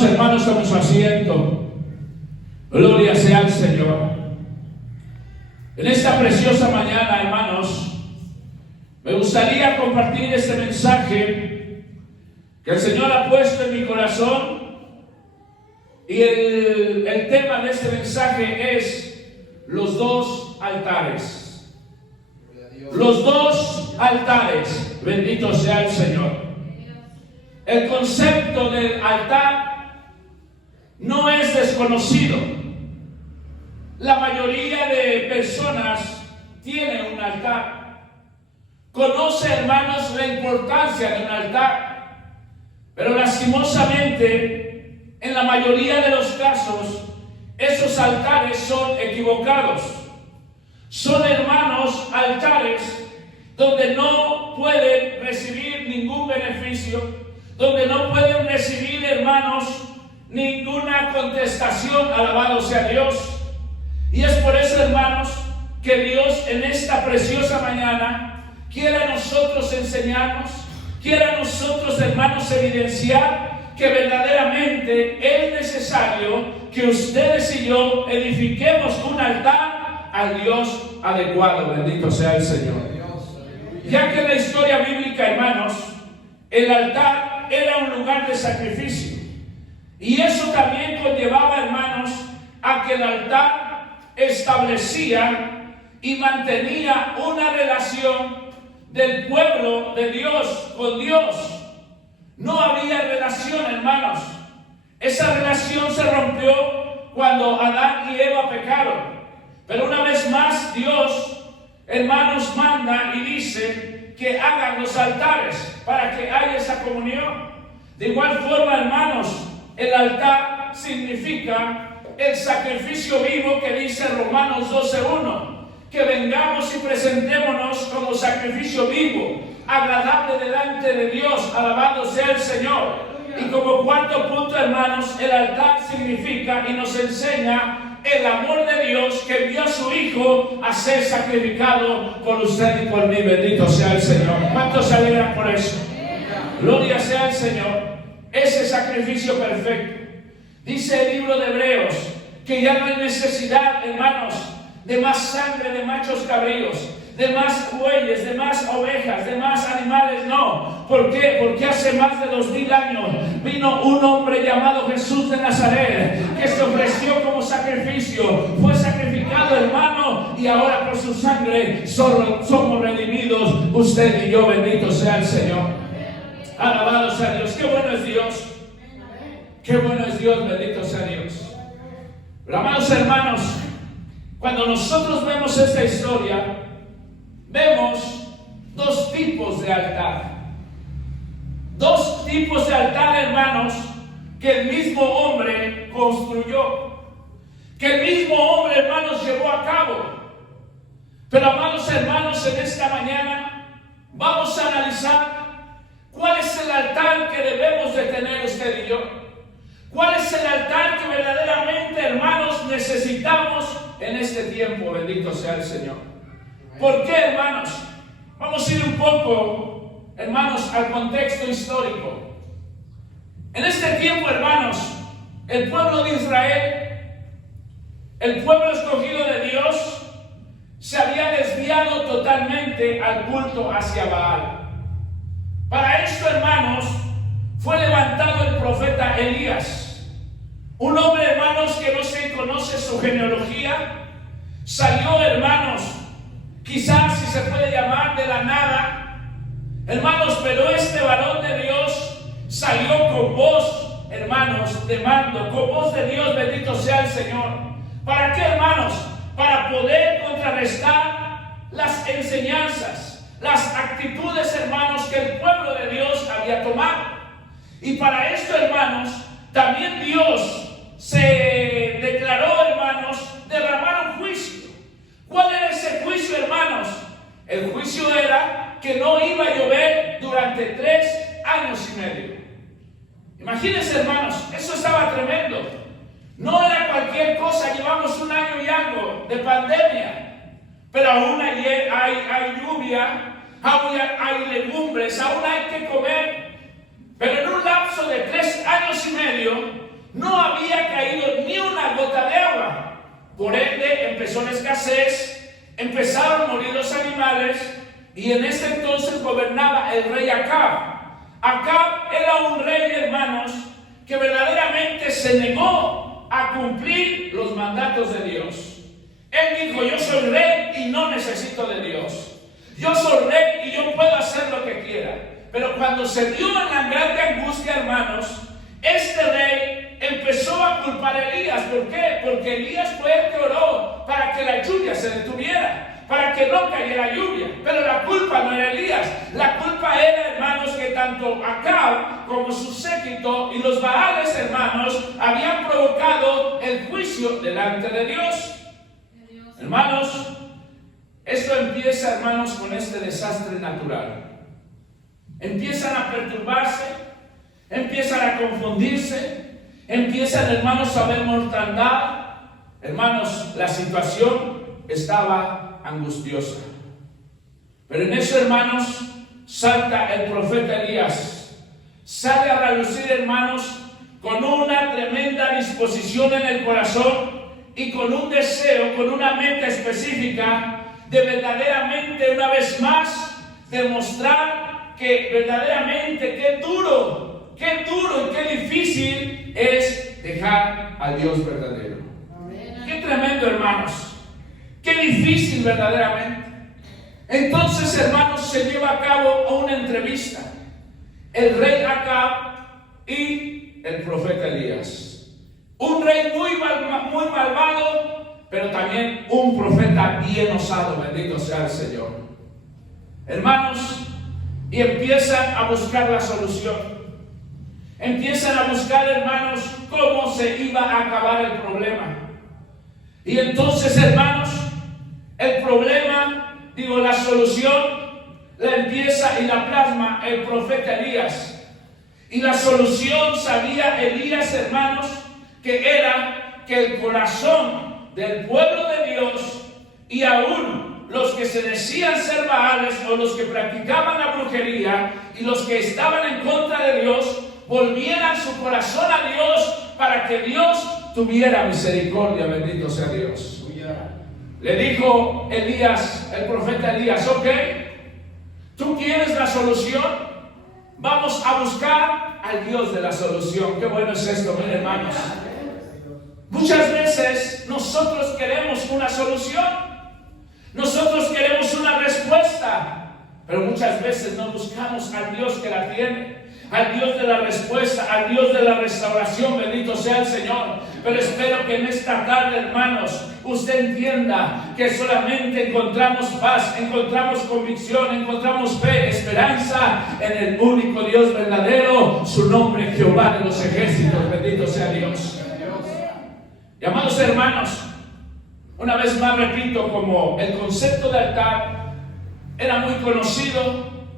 Tomados, hermanos, a nuestro asiento. Gloria sea al Señor. En esta preciosa mañana, hermanos, me gustaría compartir este mensaje que el Señor ha puesto en mi corazón. Y el tema de este mensaje es los dos altares. Los dos altares. Bendito sea el Señor. El concepto del altar no es desconocido. La mayoría de personas tienen un altar. Conoce, hermanos, la importancia de un altar. Pero lastimosamente, en la mayoría de los casos, esos altares son equivocados. Son, hermanos, altares donde no pueden recibir ningún beneficio, donde no pueden recibir, hermanos, ninguna contestación. Alabado sea Dios. Y es por eso, hermanos, que Dios en esta preciosa mañana quiere a nosotros enseñarnos, quiere a nosotros, hermanos, evidenciar que verdaderamente es necesario que ustedes y yo edifiquemos un altar al Dios adecuado. Bendito sea el Señor. Ya que en la historia bíblica, hermanos, el altar era un lugar de sacrificio. Y eso también conllevaba, hermanos, a que el altar establecía y mantenía una relación del pueblo de Dios con Dios. No había relación, hermanos. Esa relación se rompió cuando Adán y Eva pecaron. Pero una vez más Dios, hermanos, manda y dice que hagan los altares para que haya esa comunión. De igual forma, hermanos, el altar significa el sacrificio vivo que dice Romanos 12:1, que vengamos y presentémonos como sacrificio vivo, agradable delante de Dios. Alabado sea el Señor. Y como cuarto punto, hermanos, el altar significa y nos enseña el amor de Dios que envió a su Hijo a ser sacrificado por usted y por mí. Bendito sea el Señor. ¿Cuántos se alegran por eso? Gloria sea al Señor. Ese sacrificio perfecto. Dice el libro de Hebreos que ya no hay necesidad, hermanos, de más sangre de machos cabríos, de más bueyes, de más ovejas, de más animales. No. ¿Por qué? Porque hace más de 2000 años vino un hombre llamado Jesús de Nazaret, que se ofreció como sacrificio, fue sacrificado, hermano, y ahora por su sangre somos redimidos usted y yo. Bendito sea el Señor. Alabado sea Dios. Qué bueno es Dios. Qué bueno es Dios. Bendito sea Dios. Pero, amados hermanos, cuando nosotros vemos esta historia, vemos dos tipos de altar. Dos tipos de altar, hermanos, que el mismo hombre construyó. Que el mismo hombre, hermanos, llevó a cabo. Pero, amados hermanos, en esta mañana vamos a analizar cuál es el altar que debemos de tener usted y yo. ¿Cuál es el altar que verdaderamente, hermanos, necesitamos en este tiempo? Bendito sea el Señor. ¿Por qué, hermanos? Vamos a ir un poco, hermanos, al contexto histórico. En este tiempo, hermanos, el pueblo de Israel, el pueblo escogido de Dios, se había desviado totalmente al culto hacia Baal. Para esto, hermanos, fue levantado el profeta Elías, un hombre, hermanos, que no se conoce su genealogía. Salió, hermanos, quizás si se puede llamar de la nada, hermanos, pero este varón de Dios salió con voz, hermanos, de mando, con voz de Dios. Bendito sea el Señor. ¿Para qué, hermanos? Para poder contrarrestar las enseñanzas, las actitudes, hermanos, que el pueblo de Dios había tomado. Y para esto, hermanos, también Dios se declaró, hermanos, derramar un juicio. ¿Cuál era ese juicio, hermanos? El juicio era que no iba a llover durante 3 años y medio. Imagínense, hermanos, eso estaba tremendo. No era cualquier cosa. Llevamos 1 año y algo de pandemia, pero aún hay lluvia, aún hay legumbres, aún hay que comer. Pero en un lapso de 3 años y medio, Por ende empezó la escasez, empezaron a morir los animales, y en ese entonces gobernaba el rey Acab. Acab era un rey, hermanos, que verdaderamente se negó a cumplir los mandatos de Dios. Él dijo: yo soy rey y no necesito de Dios. Yo soy rey y yo puedo hacer lo que quiera. Pero cuando se vio en la grande angustia, hermanos, este rey empezó a culpar a Elías. ¿Por qué? Porque Elías fue el que oró para que la lluvia se detuviera, para que no cayera lluvia. Pero la culpa no era Elías. La culpa era, hermanos, que tanto Acab como su séquito y los Baales, hermanos, habían provocado el juicio delante de Dios. Hermanos, esto empieza, hermanos, con este desastre natural. Empiezan a perturbarse, empiezan a confundirse, empiezan, hermanos, a ver mortandad. Hermanos, la situación estaba angustiosa. Pero en eso, hermanos, salta el profeta Elías. Sale a relucir, hermanos, con una tremenda disposición en el corazón y con un deseo, con una meta específica de verdaderamente, una vez más, demostrar que verdaderamente qué duro y qué difícil es dejar a Dios verdadero. Qué tremendo, hermanos. Qué difícil verdaderamente. Entonces, hermanos, se lleva a cabo una entrevista. El rey Acab y el profeta Elías. Un rey muy malvado, pero también un profeta bien osado, bendito sea el Señor. Hermanos, y empiezan a buscar la solución. Empiezan a buscar, hermanos, cómo se iba a acabar el problema. Y entonces, hermanos, el problema, la solución, la empieza y la plasma el profeta Elías. Y la solución, sabía Elías, hermanos, que era que el corazón del pueblo de Dios, y aún los que se decían ser Baales o los que practicaban la brujería y los que estaban en contra de Dios, volvieran su corazón a Dios para que Dios tuviera misericordia. Bendito sea Dios. Le dijo Elías, el profeta Elías: ok, ¿tú quieres la solución? Vamos a buscar al Dios de la solución. Qué bueno es esto, mis hermanos. Muchas veces nosotros queremos una solución, nosotros queremos una respuesta, pero muchas veces no buscamos al Dios que la tiene, al Dios de la respuesta, al Dios de la restauración. Bendito sea el Señor. Pero espero que en esta tarde, hermanos, usted entienda que solamente encontramos paz, encontramos convicción, encontramos fe, esperanza en el único Dios verdadero, su nombre Jehová de los ejércitos. Bendito sea Dios. Y amados hermanos, una vez más repito, como el concepto de altar era muy conocido,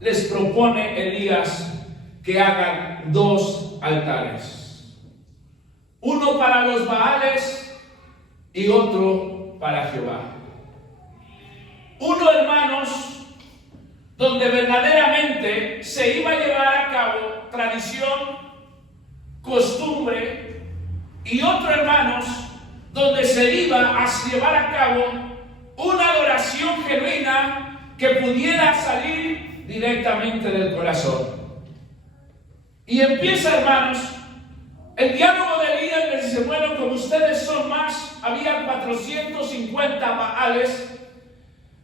les propone Elías que hagan 2 altares. Uno para los Baales y otro para Jehová. Uno, hermanos, donde verdaderamente se iba a llevar a cabo tradición, costumbre, y otro, hermanos, donde se iba a llevar a cabo una adoración genuina que pudiera salir directamente del corazón. Y empieza, hermanos, el diálogo de Elías. Les dice: bueno, como ustedes son más, había 450 Baales,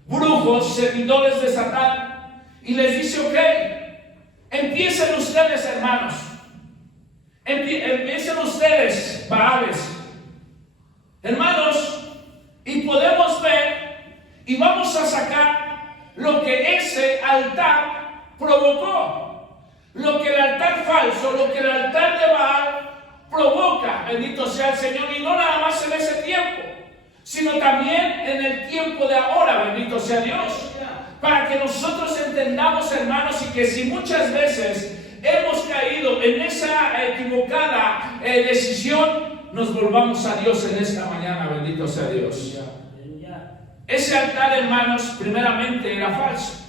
brujos, servidores de Satán, y les dice: ok, empiecen ustedes, hermanos, empiecen ustedes, Baales, hermanos, y podemos ver y vamos a sacar lo que ese altar provocó. Lo que el altar falso, lo que el altar de Baal provoca, bendito sea el Señor, y no nada más en ese tiempo, sino también en el tiempo de ahora, bendito sea Dios, para que nosotros entendamos, hermanos, y que si muchas veces hemos caído en esa equivocada decisión, nos volvamos a Dios en esta mañana, bendito sea Dios. Ese altar, hermanos, primeramente era falso.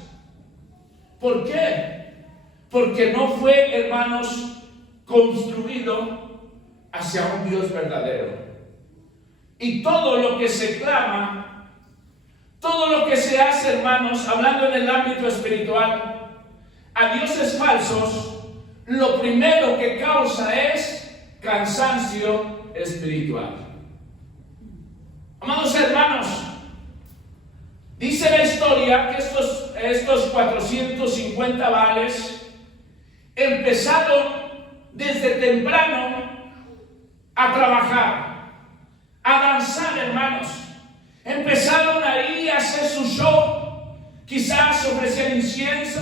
¿Por qué? Porque no fue, hermanos, construido hacia un Dios verdadero. y todo lo que se clama, todo lo que se hace, hermanos, hablando en el ámbito espiritual, a dioses falsos, lo primero que causa es cansancio espiritual. Amados hermanos, dice la historia que estos 450 Baales empezaron desde temprano a trabajar, a danzar, hermanos. Empezaron ahí a hacer su show. Quizás ofrecían incienso,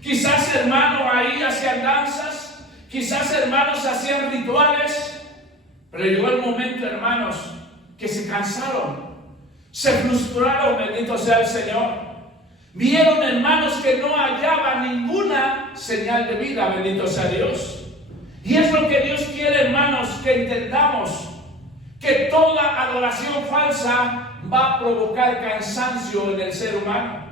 quizás, hermanos, ahí hacían danzas, quizás, hermanos, hacían rituales. Pero llegó el momento, hermanos, que se cansaron, se frustraron, bendito sea el Señor. Vieron, hermanos, que no hallaban ninguna señal de vida, bendito sea Dios. Y es lo que Dios quiere, hermanos, que entendamos, que toda adoración falsa va a provocar cansancio en el ser humano.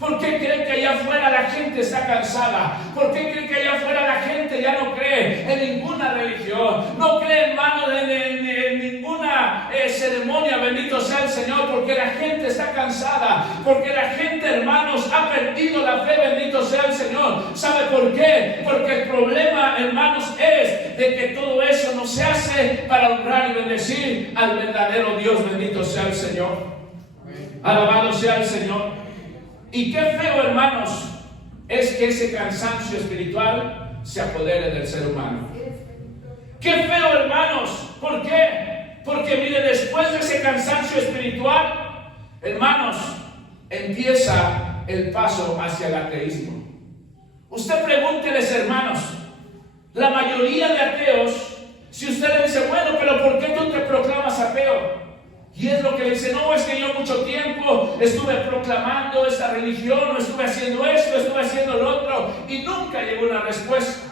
¿Por qué creen que allá afuera la gente está cansada? ¿Por qué creen que allá afuera la gente ya no cree en ninguna religión? No cree, hermano, en ninguna ceremonia, bendito sea el Señor, porque la gente está cansada, porque la gente, hermanos, ha perdido la fe, bendito sea el Señor. ¿Sabe por qué? Porque el problema, hermanos, es de que todo eso no se hace para honrar y bendecir al verdadero Dios, bendito sea el Señor. Alabado sea el Señor. Y qué feo, hermanos, es que ese cansancio espiritual se apodere del ser humano. Qué feo, hermanos. ¿Por qué? Porque mire, después de ese cansancio espiritual, hermanos, empieza el paso hacia el ateísmo. Usted pregúnteles, hermanos, la mayoría de ateos, si usted le dice, bueno, pero ¿por qué tú te proclamas ateo? Y es lo que dice, no, es que yo mucho tiempo estuve proclamando esta religión, o estuve haciendo esto, estuve haciendo lo otro, y nunca llegó una respuesta.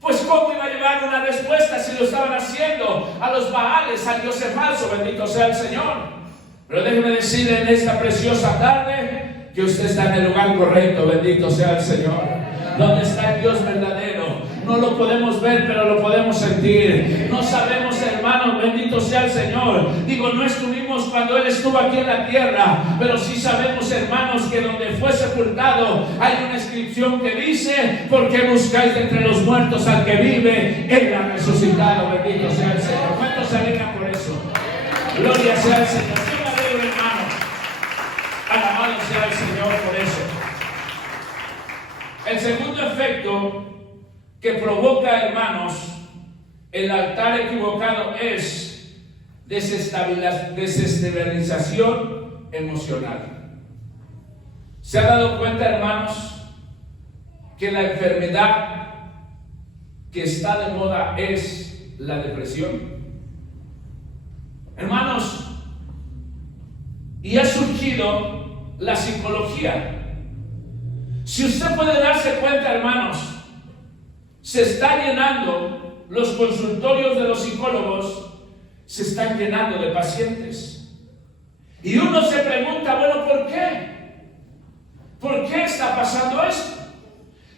Pues ¿cómo iba a llegar una respuesta si lo estaban haciendo a los Baales, al Dios falso, bendito sea el Señor? Pero déjeme decirle en esta preciosa tarde que usted está en el lugar correcto, bendito sea el Señor. Donde está el Dios verdadero. No lo podemos ver, pero lo podemos sentir. No sabemos, hermanos, bendito sea el Señor. Digo, no estuvimos cuando Él estuvo aquí en la tierra, pero sí sabemos, hermanos, que donde fue sepultado hay una inscripción que dice, ¿por qué buscáis entre los muertos al que vive? Él ha resucitado, bendito sea el Señor. ¿Cuántos se alegran por eso? Gloria sea el Señor. Yo me alegro, hermano. Alabado sea el Señor por eso. El segundo efecto que provoca, hermanos, el altar equivocado es desestabilización emocional. ¿Se ha dado cuenta, hermanos, que la enfermedad que está de moda es la depresión? Hermanos, y ha surgido la psicología. Si usted puede darse cuenta, hermanos, se está llenando los consultorios de los psicólogos, se están llenando de pacientes. Y uno se pregunta, bueno, ¿por qué? ¿Por qué está pasando esto?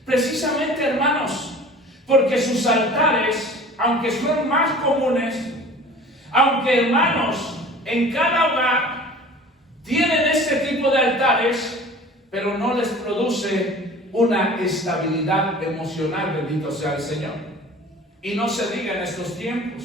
Precisamente, hermanos, porque sus altares, aunque son más comunes, aunque, hermanos, en cada hogar tienen este tipo de altares, pero no les produce una estabilidad emocional, bendito sea el Señor. Y no se diga en estos tiempos,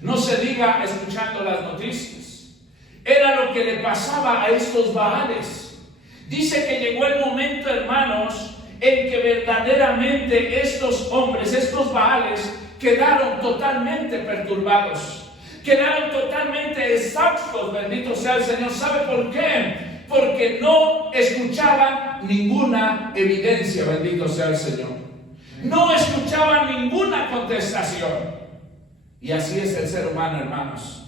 no se diga escuchando las noticias. Era lo que le pasaba a estos Baales. Dice que llegó el momento, hermanos, en que verdaderamente estos hombres, estos Baales, quedaron totalmente perturbados, quedaron totalmente exhaustos, bendito sea el Señor. ¿Sabe por qué? Porque no escuchaban ninguna evidencia, bendito sea el Señor. No escuchaban ninguna contestación. Y así es el ser humano, hermanos.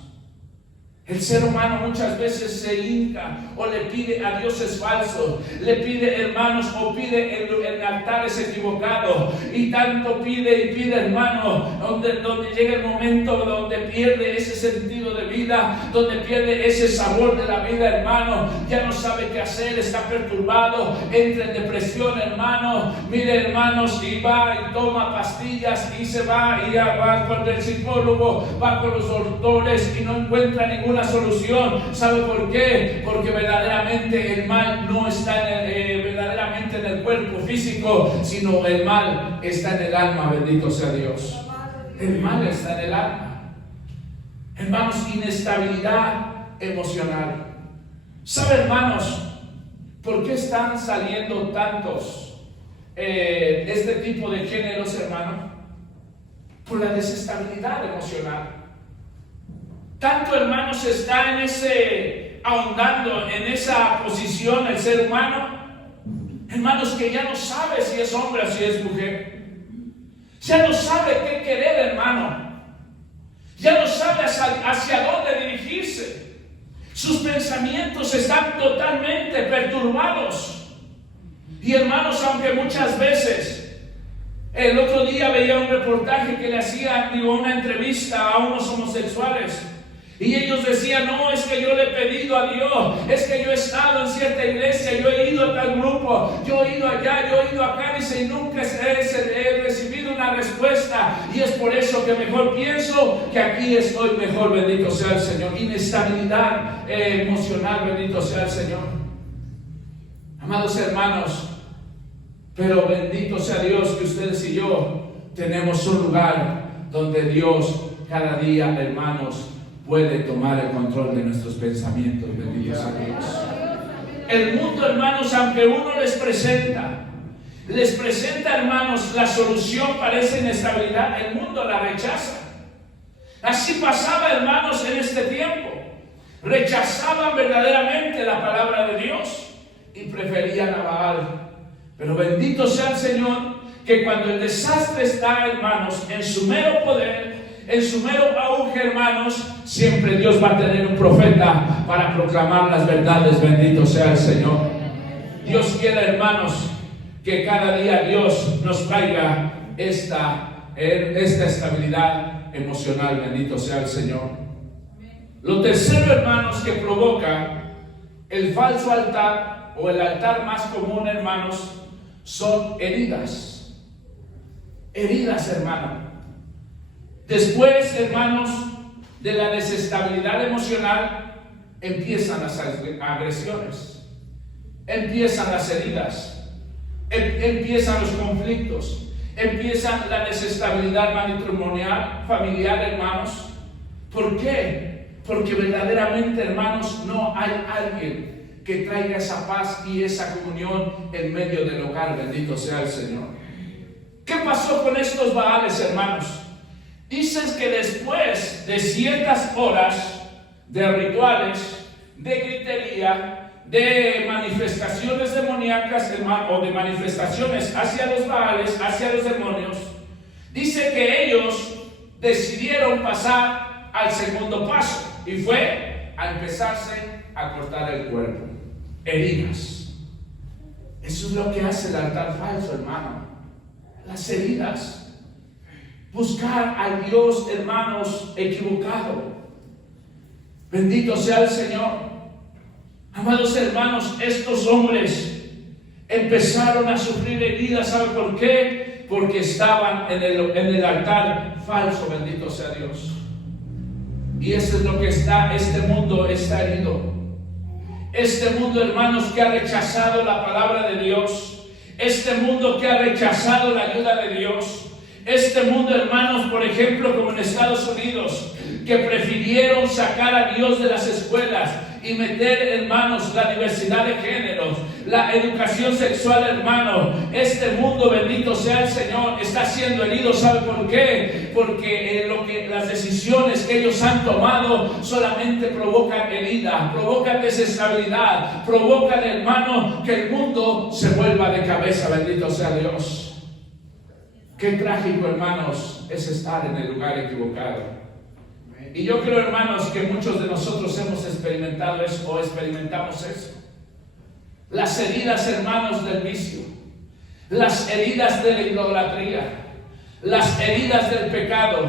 El ser humano muchas veces se hinca o le pide a dioses falsos, le pide, hermanos, o pide en altares equivocados, y tanto pide y pide, hermano, donde llega el momento donde pierde ese sentido de vida, donde pierde ese sabor de la vida, hermano. Ya no sabe qué hacer, está perturbado, entra en depresión, hermano. Mire, hermanos, y va y toma pastillas y se va y ya va con el psicólogo, va con los doctores y no encuentra ninguna la solución. ¿Sabe por qué? Porque verdaderamente el mal no está verdaderamente en el cuerpo físico, sino el mal está en el alma. Bendito sea Dios. El mal está en el alma. Hermanos, inestabilidad emocional. ¿Sabe, hermanos, por qué están saliendo tantos este tipo de géneros, hermano? Por la desestabilidad emocional. Tanto, hermanos, está ahondando en esa posición el ser humano, hermanos, que ya no sabe si es hombre o si es mujer. Ya no sabe qué querer, hermano. Ya no sabe hacia dónde dirigirse. Sus pensamientos están totalmente perturbados. Y hermanos, aunque muchas veces, el otro día veía un reportaje que le hacían, una entrevista a unos homosexuales, y ellos decían: no, es que yo le he pedido a Dios, es que yo he estado en cierta iglesia, yo he ido a tal grupo, yo he ido allá, yo he ido acá, dice, y nunca he recibido una respuesta, y es por eso que mejor pienso que aquí estoy mejor. Bendito sea el Señor. Inestabilidad emocional. Bendito sea el Señor. Amados hermanos, pero bendito sea Dios que ustedes y yo tenemos un lugar donde Dios cada día, hermanos, puede tomar el control de nuestros pensamientos. Bendito sea Dios. El mundo, hermanos, aunque uno les presenta, hermanos, la solución para esa inestabilidad, el mundo la rechaza. Así pasaba, hermanos, en este tiempo. Rechazaban verdaderamente la palabra de Dios y preferían a Baal. Pero bendito sea el Señor, que cuando el desastre está, hermanos, en su mero poder, en su mero auge, hermanos, siempre Dios va a tener un profeta para proclamar las verdades. Bendito sea el Señor. Dios quiere, hermanos, que cada día Dios nos traiga esta estabilidad emocional. Bendito sea el Señor. Lo tercero, hermanos, que provoca el falso altar, o el altar más común, hermanos, son heridas. Heridas, hermano. Después, hermanos, de la desestabilidad emocional, empiezan las agresiones, empiezan las heridas, empiezan los conflictos, empiezan la desestabilidad matrimonial, familiar, hermanos. ¿Por qué? Porque verdaderamente, hermanos, no hay alguien que traiga esa paz y esa comunión en medio del hogar. Bendito sea el Señor. ¿Qué pasó con estos Baales, hermanos? Dicen que después de ciertas horas de rituales, de gritería, de manifestaciones demoníacas, hermano, o de manifestaciones hacia los Baales, hacia los demonios, dice que ellos decidieron pasar al segundo paso, y fue a empezarse a cortar el cuerpo. Heridas. Eso es lo que hace el altar falso, hermano. Las heridas. Buscar al Dios, hermanos, equivocado. Bendito sea el Señor. Amados hermanos, estos hombres empezaron a sufrir heridas. ¿Sabe por qué? Porque estaban en el altar falso. Bendito sea Dios. Y eso es lo que está. Este mundo está herido. Este mundo, hermanos, que ha rechazado la palabra de Dios. Este mundo que ha rechazado la ayuda de Dios. Este mundo, hermanos, por ejemplo, como en Estados Unidos, que prefirieron sacar a Dios de las escuelas y meter, hermanos, la diversidad de géneros, la educación sexual, hermano. Este mundo, bendito sea el Señor, está siendo herido. ¿Sabe por qué? Porque las decisiones que ellos han tomado solamente provocan herida, provocan desestabilidad, provocan, hermano, que el mundo se vuelva de cabeza. Bendito sea Dios. Qué trágico, hermanos, es estar en el lugar equivocado. Y yo creo, hermanos, que muchos de nosotros hemos experimentado eso, o experimentamos eso. Las heridas, hermanos, del vicio, las heridas de la idolatría, las heridas del pecado,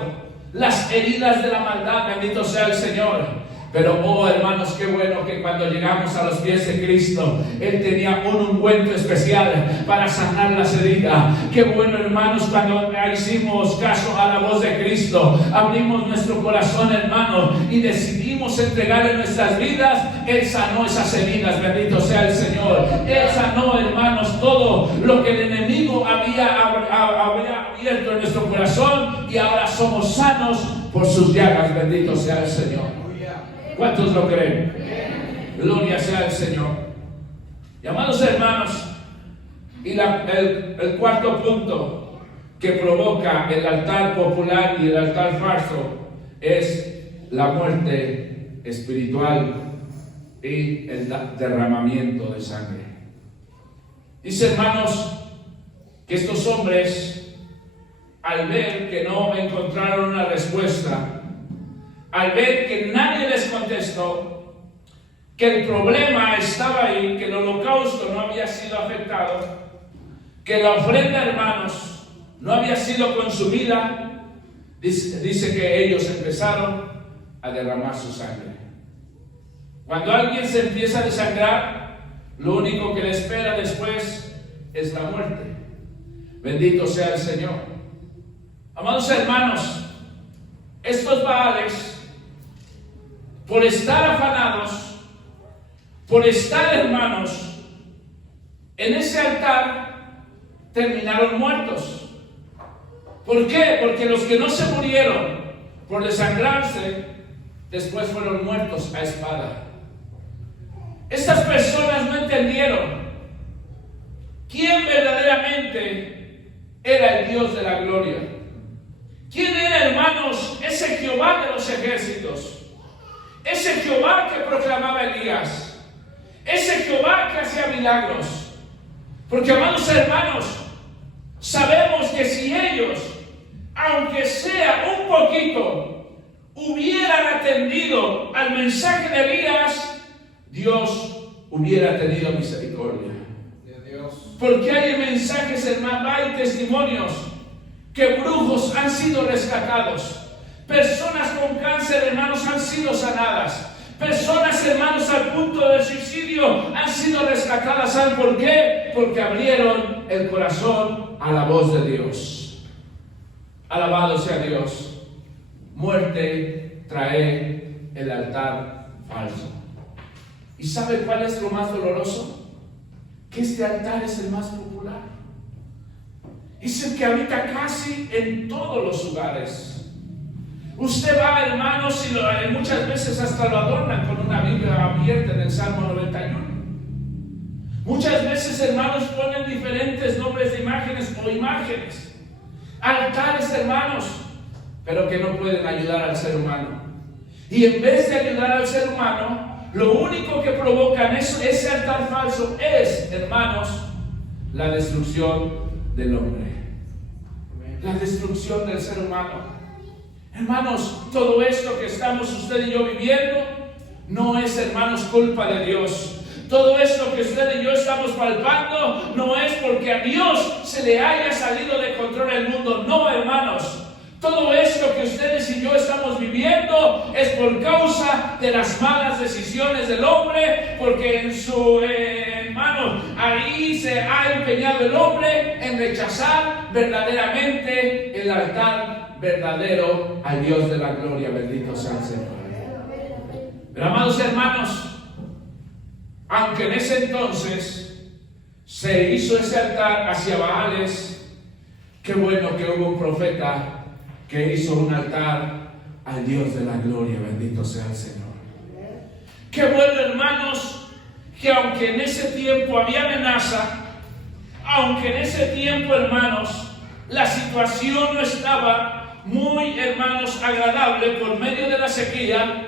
las heridas de la maldad. Bendito sea el Señor. Pero, oh hermanos, qué bueno que cuando llegamos a los pies de Cristo, Él tenía un ungüento especial para sanar las heridas. Qué bueno, hermanos, cuando hicimos caso a la voz de Cristo, abrimos nuestro corazón, hermanos, y decidimos entregarle nuestras vidas. Él sanó esas heridas, bendito sea el Señor. Él sanó, hermanos, todo lo que el enemigo había abierto en nuestro corazón, y ahora somos sanos por sus llagas, bendito sea el Señor. ¿Cuántos lo creen? Gloria sea el Señor. Y amados hermanos, y el cuarto punto que provoca el altar popular y el altar falso es la muerte espiritual y el derramamiento de sangre. Dice, hermanos, que estos hombres, al ver que no encontraron una respuesta, al ver que nadie les contestó, que el problema estaba ahí, que el holocausto no había sido afectado, que la ofrenda, hermanos, no había sido consumida, dice que ellos empezaron a derramar su sangre. Cuando alguien se empieza a desangrar, lo único que le espera después es la muerte. Bendito sea el Señor. Amados hermanos, estos Baales, por estar afanados, por estar, hermanos, en ese altar, terminaron muertos. ¿Por qué? Porque los que no se murieron por desangrarse, después fueron muertos a espada. Estas personas no entendieron quién verdaderamente era el Dios de la gloria. ¿Quién era, hermanos, ese Jehová de los ejércitos? Ese Jehová que proclamaba Elías, ese Jehová que hacía milagros. Porque, amados hermanos, sabemos que si ellos, aunque sea un poquito, hubieran atendido al mensaje de Elías, Dios hubiera tenido misericordia. Porque hay mensajes, hermanos, hay testimonios que brujos han sido rescatados. Personas con cáncer, hermanos, han sido sanadas. Personas, hermanos, al punto del suicidio han sido rescatadas. ¿Saben por qué? Porque abrieron el corazón a la voz de Dios. Alabado sea Dios. Muerte trae el altar falso. ¿Y sabe cuál es lo más doloroso? Que este altar es el más popular. Es el que habita casi en todos los lugares. Usted va, hermanos, y muchas veces hasta lo adornan con una Biblia abierta en el Salmo 91. Muchas veces, hermanos, ponen diferentes nombres de imágenes o imágenes. Altares, hermanos, pero que no pueden ayudar al ser humano. Y en vez de ayudar al ser humano, lo único que provocan ese altar falso es, hermanos, la destrucción del hombre. La destrucción del ser humano. Hermanos, todo esto que estamos usted y yo viviendo no es, hermanos, culpa de Dios. Todo esto que usted y yo estamos palpando no es porque a Dios se le haya salido de control el mundo. No, hermanos. Todo esto que ustedes y yo estamos viviendo es por causa de las malas decisiones del hombre, porque en su hermano, ahí se ha empeñado el hombre en rechazar verdaderamente el altar verdadero al Dios de la gloria. Bendito sea el Señor. Pero, amados hermanos, aunque en ese entonces se hizo ese altar hacia Baales, qué bueno que hubo un profeta que hizo un altar al Dios de la gloria. Bendito sea el Señor. Qué bueno, hermanos, que aunque en ese tiempo había amenaza, aunque en ese tiempo, hermanos, la situación no estaba muy, hermanos, agradable por medio de la sequía,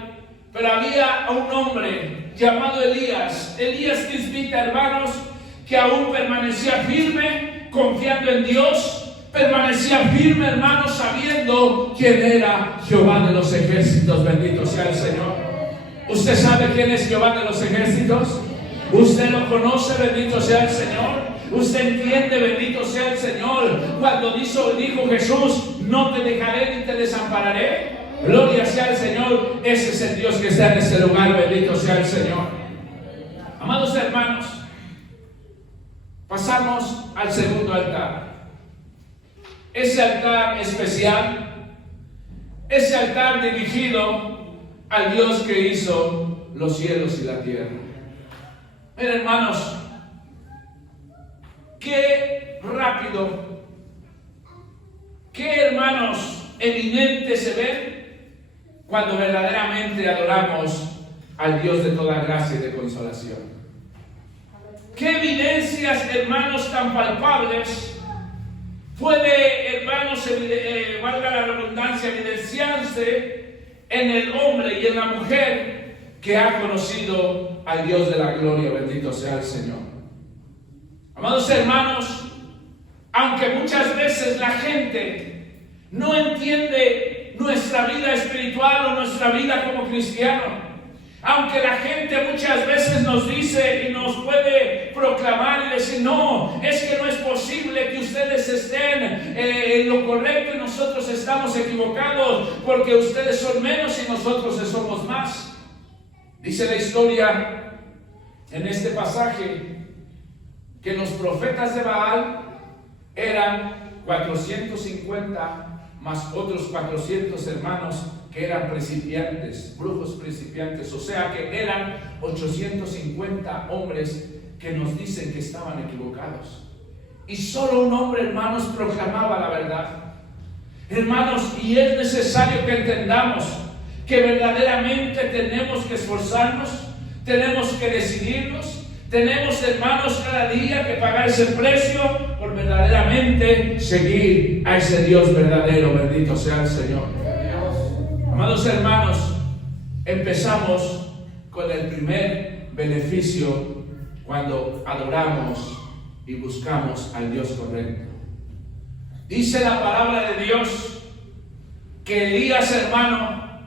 pero había un hombre llamado Elías Tisbita, hermanos, que aún permanecía firme, confiando en Dios, permanecía firme, hermanos, sabiendo quién era Jehová de los ejércitos. Bendito sea el Señor. ¿Usted sabe quién es Jehová de los ejércitos? ¿Usted lo conoce? Bendito sea el Señor. ¿Usted entiende? Bendito sea el Señor. Cuando dijo Jesús, no te dejaré ni te desampararé. Gloria sea el Señor. Ese es el Dios que está en este lugar. Bendito sea el Señor. Amados hermanos, pasamos al segundo altar. Ese altar especial, ese altar dirigido al Dios que hizo los cielos y la tierra. Miren, hermanos, qué rápido, qué hermanos eminentes se ven cuando verdaderamente adoramos al Dios de toda gracia y de consolación. Qué evidencias, hermanos, tan palpables puede, hermanos, valga la redundancia, evidenciarse en el hombre y en la mujer que ha conocido al Dios de la gloria. Bendito sea el Señor. Amados hermanos, aunque muchas veces la gente no entiende nuestra vida espiritual o nuestra vida como cristiano, aunque la gente muchas veces nos dice y nos puede proclamar y decir, no, es que no es posible que ustedes estén en lo correcto y nosotros estamos equivocados, porque ustedes son menos y nosotros somos más. Dice la historia en este pasaje que los profetas de Baal eran 450 más otros 400 hermanos que eran principiantes, brujos principiantes, o sea que eran 850 hombres que nos dicen que estaban equivocados. Y solo un hombre, hermanos, proclamaba la verdad. Hermanos, y es necesario que entendamos que verdaderamente tenemos que esforzarnos, tenemos que decidirnos, tenemos, hermanos, cada día que pagar ese precio por verdaderamente seguir a ese Dios verdadero. Bendito sea el Señor. Amados hermanos, empezamos con el primer beneficio cuando adoramos y buscamos al Dios correcto. Dice la palabra de Dios que Elías, hermano,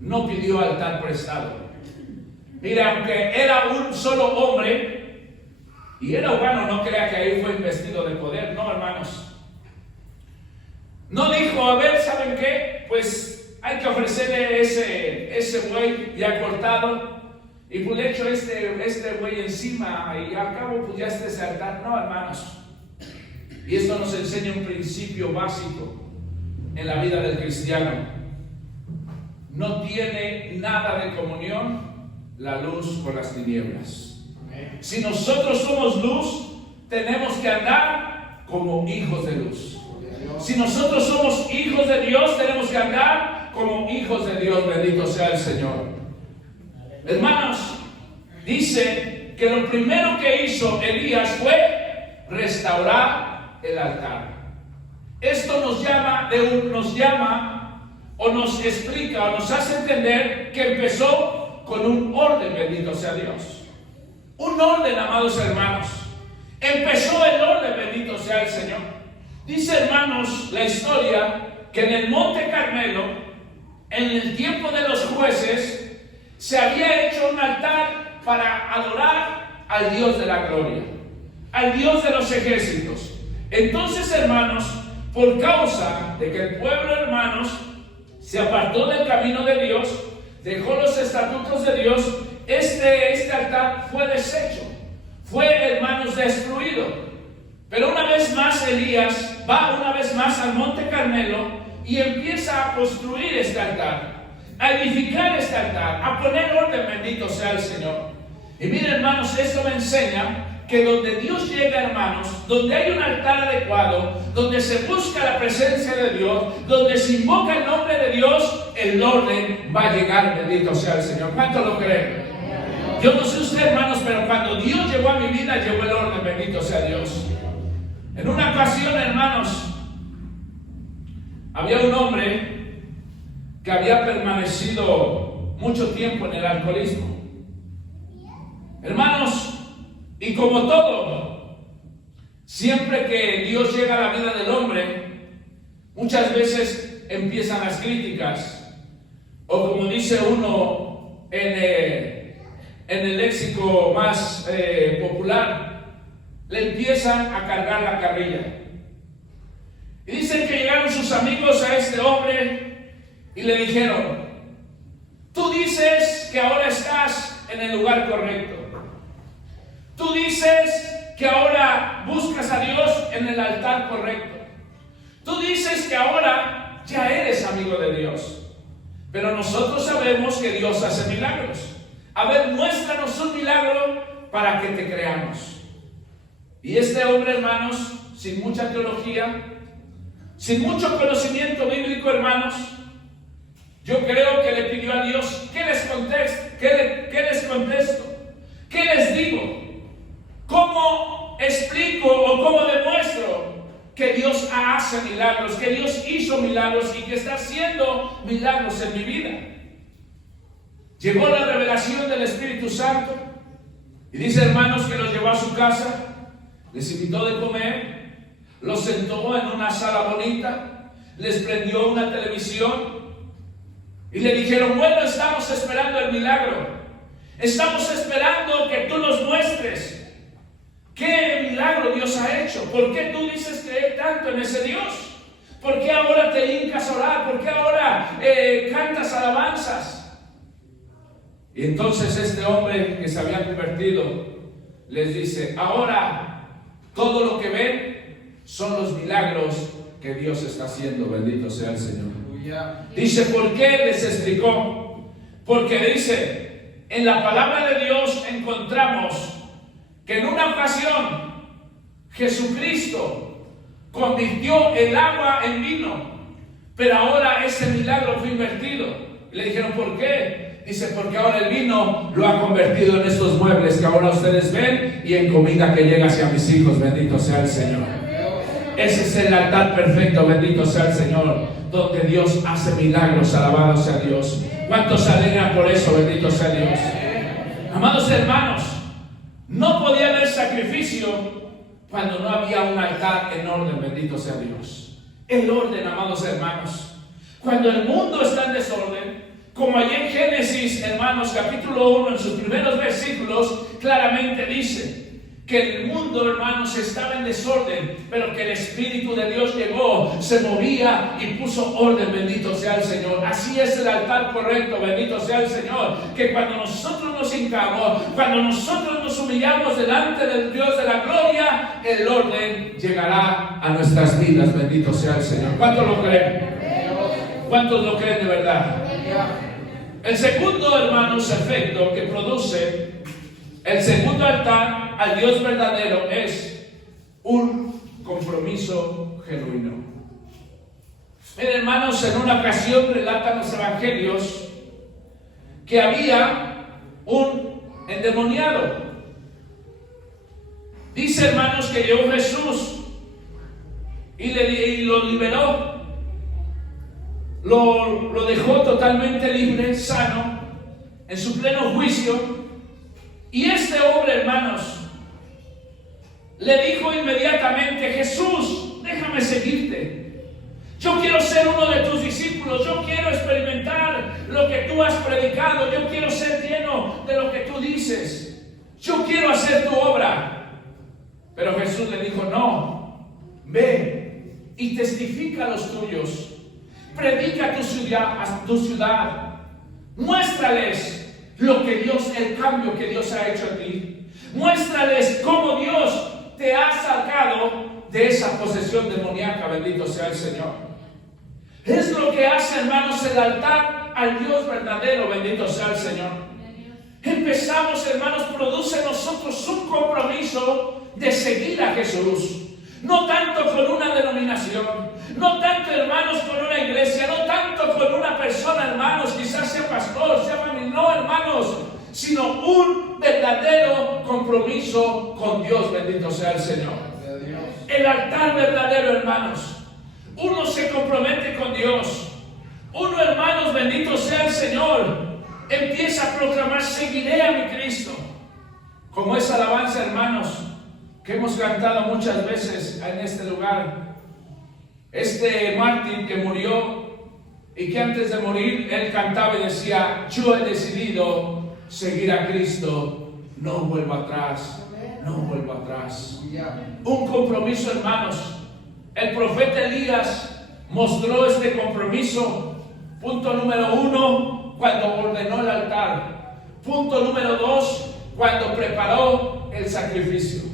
no pidió altar prestado. Mira, aunque era un solo hombre y era humano, no crea que ahí fue investido de poder. No, hermanos. No dijo, a ver, ¿saben qué? Pues hay que ofrecerle ese buey ya cortado y pues le echo este buey encima y al cabo pues ya ese altar. No, hermanos. Y esto nos enseña un principio básico en la vida del cristiano. No tiene nada de comunión la luz con las tinieblas. Si nosotros somos luz, tenemos que andar como hijos de luz. Si nosotros somos hijos de Dios, tenemos que andar como hijos de Dios. Bendito sea el Señor. Hermanos, dice que lo primero que hizo Elías fue restaurar el altar. Esto nos llama o nos explica o nos hace entender que empezó con un orden. Bendito sea Dios. Un orden, amados hermanos. Empezó el orden. Bendito sea el Señor. Dice, hermanos, la historia que en el Monte Carmelo, en el tiempo de los jueces, se había hecho un altar para adorar al Dios de la gloria, al Dios de los ejércitos. Entonces, hermanos, por causa de que el pueblo, hermanos, se apartó del camino de Dios, dejó los estatutos de Dios, este altar fue deshecho, fue, hermanos, destruido. Pero una vez más Elías va una vez más al Monte Carmelo y empieza a construir este altar, a edificar este altar, a poner orden. Bendito sea el Señor. Y miren, hermanos, esto me enseña que donde Dios llega, hermanos, donde hay un altar adecuado, donde se busca la presencia de Dios, donde se invoca el nombre de Dios, el orden va a llegar. Bendito sea el Señor. ¿Cuántos lo creen? Yo no sé usted, hermanos, pero cuando Dios llegó a mi vida, llegó el orden. Bendito sea Dios. En una ocasión, hermanos, había un hombre que había permanecido mucho tiempo en el alcoholismo. Hermanos, y como todo, siempre que Dios llega a la vida del hombre, muchas veces empiezan las críticas, o como dice uno en el léxico más popular, le empiezan a cargar la carrilla. Y dicen que llegaron sus amigos a este hombre y le dijeron: tú dices que ahora estás en el lugar correcto. Tú dices que ahora buscas a Dios en el altar correcto. Tú dices que ahora ya eres amigo de Dios. Pero nosotros sabemos que Dios hace milagros. A ver, muéstranos un milagro para que te creamos. Y este hombre, hermanos, sin mucha teología, sin mucho conocimiento bíblico, hermanos, yo creo que le pidió a Dios: ¿qué les contesto? ¿Qué les contesto? ¿Qué les digo? ¿Cómo explico o cómo demuestro que Dios hace milagros, que Dios hizo milagros y que está haciendo milagros en mi vida? Llegó la revelación del Espíritu Santo y dice, hermanos, que los llevó a su casa, les invitó de comer, los sentó en una sala bonita, les prendió una televisión y le dijeron: bueno, estamos esperando el milagro, estamos esperando que tú nos muestres qué milagro Dios ha hecho. ¿Por qué tú dices creer tanto en ese Dios? ¿Por qué ahora te hincas a orar? ¿Por qué ahora cantas alabanzas? Y entonces este hombre que se había convertido les dice: ahora todo lo que ven son los milagros que Dios está haciendo. Bendito sea el Señor. Dice, ¿por qué? Les explicó. Porque dice, en la palabra de Dios encontramos que en una ocasión Jesucristo convirtió el agua en vino, pero ahora ese milagro fue invertido. Y le dijeron: ¿por qué? Dice: porque ahora el vino lo ha convertido en estos muebles que ahora ustedes ven y en comida que llega hacia mis hijos. Bendito sea el Señor. Ese es el altar perfecto, bendito sea el Señor, donde Dios hace milagros. Alabado sea Dios. ¿Cuántos se alegran por eso? Bendito sea Dios. Amados hermanos, no podía haber sacrificio cuando no había un altar en orden. Bendito sea Dios. El orden, amados hermanos. Cuando el mundo está en desorden, como allí en Génesis, hermanos, capítulo 1, en sus primeros versículos, claramente dice que el mundo, hermanos, estaba en desorden, pero que el Espíritu de Dios llegó, se movía y puso orden. Bendito sea el Señor. Así es el altar correcto. Bendito sea el Señor. Que cuando nosotros nos hincamos, cuando nosotros nos humillamos delante del Dios de la gloria, el orden llegará a nuestras vidas. Bendito sea el Señor. ¿Cuántos lo creen? ¿Cuántos lo creen de verdad? El segundo, hermanos, efecto que produce el segundo altar al Dios verdadero es un compromiso genuino. Miren, hermanos, en una ocasión relatan los evangelios que había un endemoniado. Dice, hermanos, que llegó Jesús y lo liberó. Lo dejó totalmente libre, sano, en su pleno juicio. Y este hombre, hermanos, le dijo inmediatamente: Jesús, déjame seguirte. Yo quiero ser uno de tus discípulos. Yo quiero experimentar lo que tú has predicado. Yo quiero ser lleno de lo que tú dices. Yo quiero hacer tu obra. Pero Jesús le dijo: no, ve y testifica a los tuyos. Predica a tu ciudad. Muéstrales lo que Dios, el cambio que Dios ha hecho en ti. Muéstrales cómo Dios te ha sacado de esa posesión demoníaca. Bendito sea el Señor. Es lo que hace, hermanos, el altar al Dios verdadero. Bendito sea el Señor. Empezamos, hermanos, produce en nosotros un compromiso de seguir a Jesús. No tanto con una denominación, no tanto, hermanos, con una iglesia, no tanto con una persona, hermanos, quizás sea pastor, sea familia, no, hermanos, sino un verdadero compromiso con Dios. Bendito sea el Señor. El altar verdadero, hermanos. Uno se compromete con Dios. Uno, hermanos, bendito sea el Señor, empieza a proclamar: seguiré a mi Cristo. Como esa alabanza, hermanos, que hemos cantado muchas veces en este lugar. Este mártir que murió y que antes de morir él cantaba y decía: yo he decidido seguir a Cristo, no vuelvo atrás, no vuelvo atrás. Un compromiso, hermanos. El profeta Elías mostró este compromiso Punto número 1, cuando ordenó el altar. Punto número 2, cuando preparó el sacrificio.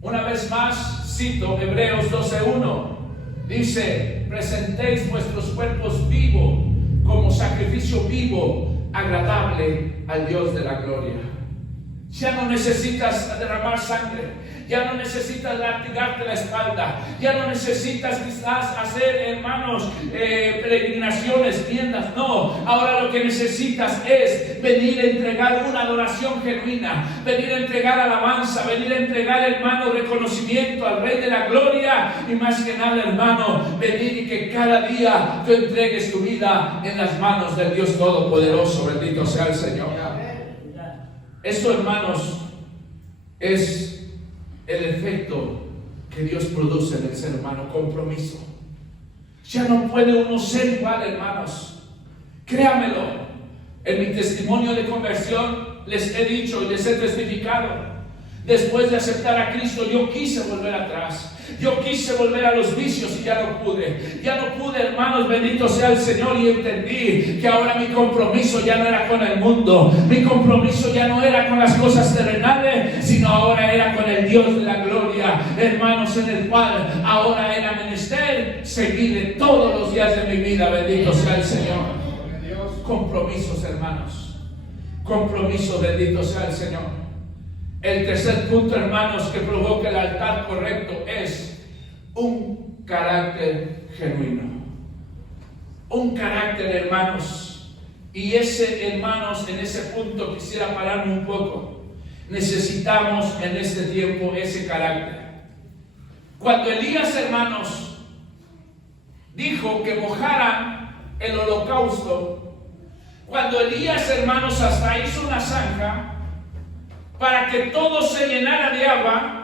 Una vez más, cito Hebreos 12:1. Dice, presentéis vuestros cuerpos vivos como sacrificio vivo, agradable al Dios de la gloria. Ya no necesitas derramar sangre, ya no necesitas latigarte la espalda, ya no necesitas quizás hacer, hermanos, peregrinaciones, tiendas. No, ahora lo que necesitas es venir a entregar una adoración genuina, venir a entregar alabanza, venir a entregar, hermano, reconocimiento al Rey de la Gloria, y más que nada, hermano, venir y que cada día tú entregues tu vida en las manos del Dios Todopoderoso. Bendito sea el Señor. Esto, hermanos, es el efecto que Dios produce en el ser humano: compromiso. Ya no puede uno ser igual, hermanos. Créamelo, en mi testimonio de conversión les he dicho y les he testificado. Después de aceptar a Cristo, yo quise volver atrás. Yo quise volver a los vicios y ya no pude. Ya no pude, hermanos, bendito sea el Señor, y entendí que ahora mi compromiso ya no era con el mundo. Mi compromiso ya no era con las cosas terrenales, sino ahora era con el Dios de la gloria, hermanos, en el cual ahora era menester seguirle todos los días de mi vida. Bendito sea el Señor. Compromisos, hermanos. Compromiso, bendito sea el Señor. El tercer punto, hermanos, que provoca el altar correcto es un carácter genuino. Un carácter, hermanos. Y ese, hermanos, en ese punto quisiera pararme un poco. Necesitamos en este tiempo ese carácter. Cuando Elías, hermanos, dijo que mojaran el holocausto, cuando Elías, hermanos, hasta hizo una zanja para que todo se llenara de agua,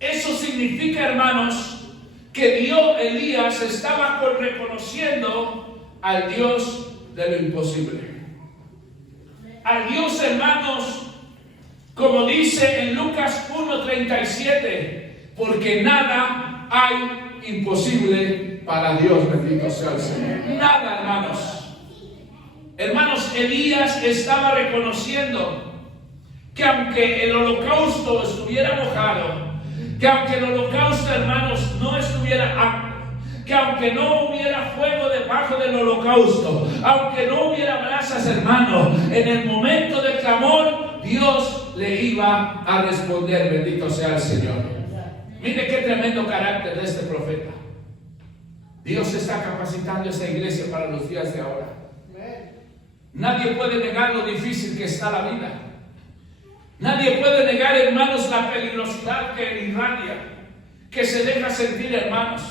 eso significa, hermanos, que Elías estaba reconociendo al Dios de lo imposible. Al Dios, hermanos, como dice en Lucas 1:37, porque nada hay imposible para Dios. Bendito sea el Señor. Nada, hermanos. Hermanos, Elías estaba reconociendo que aunque el holocausto estuviera mojado, que aunque el holocausto, hermanos, no estuviera apto, que aunque no hubiera fuego debajo del holocausto, aunque no hubiera brasas, hermanos, en el momento del clamor, Dios le iba a responder. Bendito sea el Señor. Mire qué tremendo carácter de este profeta. Dios está capacitando esta iglesia para los días de ahora. Nadie puede negar lo difícil que está la vida. Nadie puede negar, hermanos, la peligrosidad que irradia, que se deja sentir, hermanos.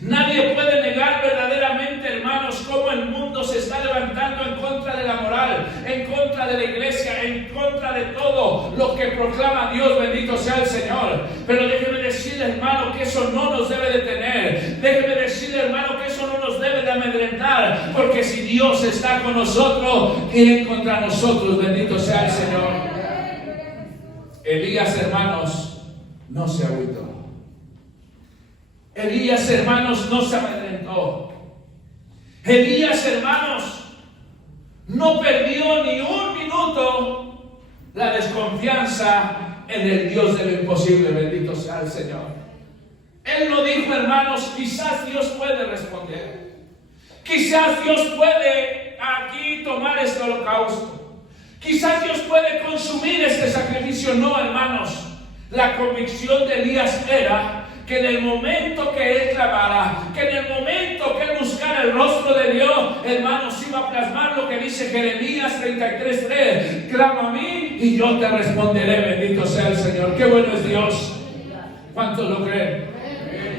Nadie puede negar verdaderamente, hermanos, cómo el mundo se está levantando en contra de la moral, en contra de la iglesia, en contra de todo lo que proclama Dios. Bendito sea el Señor. Pero déjeme decirle, hermano, que eso no nos debe detener. Déjeme decirle, hermano, que eso no nos debe de amedrentar, porque si Dios está con nosotros, ¿quién contra nosotros? Bendito sea el Señor. Elías, hermanos, no se agüitó. Elías, hermanos, no se amedrentó. Elías, hermanos, no perdió ni un minuto la desconfianza en el Dios de lo imposible. Bendito sea el Señor. Él no dijo, hermanos, quizás Dios puede responder. Quizás Dios puede aquí tomar este holocausto. Quizás Dios puede consumir este sacrificio. No, hermanos. La convicción de Elías era que en el momento que él clamara, que en el momento que él buscara el rostro de Dios, hermanos, iba a plasmar lo que dice Jeremías 33:3. Clama a mí y yo te responderé. Bendito sea el Señor. Qué bueno es Dios. ¿Cuántos lo creen?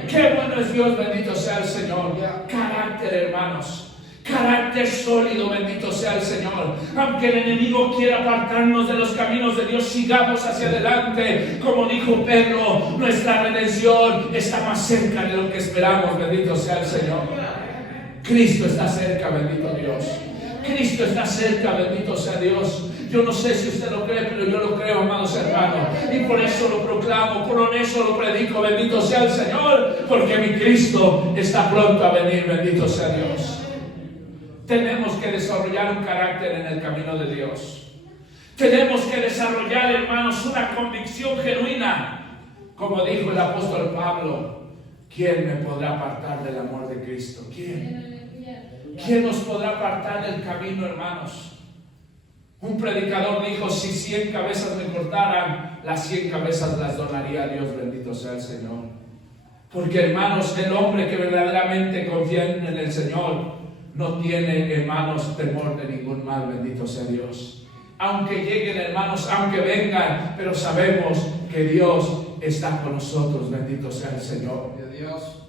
Qué bueno es Dios. Bendito sea el Señor. Carácter, hermanos. Carácter sólido, bendito sea el Señor. Aunque el enemigo quiera apartarnos de los caminos de Dios, sigamos hacia adelante. Como dijo Pedro, nuestra redención está más cerca de lo que esperamos. Bendito sea el Señor. Cristo está cerca, bendito Dios. Cristo está cerca, bendito sea Dios. Yo no sé si usted lo cree, pero yo lo creo, amados hermanos. Y por eso lo proclamo, por eso lo predico. Bendito sea el Señor, porque mi Cristo está pronto a venir. Bendito sea Dios. tenemos que desarrollar un carácter en el camino de Dios. Tenemos que desarrollar, hermanos, una convicción genuina. Como dijo el apóstol Pablo, ¿quién me podrá apartar del amor de Cristo? ¿Quién nos podrá apartar del camino, hermanos? Un predicador dijo, si 100 cabezas me cortaran, las 100 cabezas las donaría a Dios, bendito sea el Señor. Porque, hermanos, el hombre que verdaderamente confía en el Señor no tiene, hermanos, temor de ningún mal, bendito sea Dios. Aunque lleguen, hermanos, aunque vengan, pero sabemos que Dios está con nosotros, bendito sea el Señor. Dios.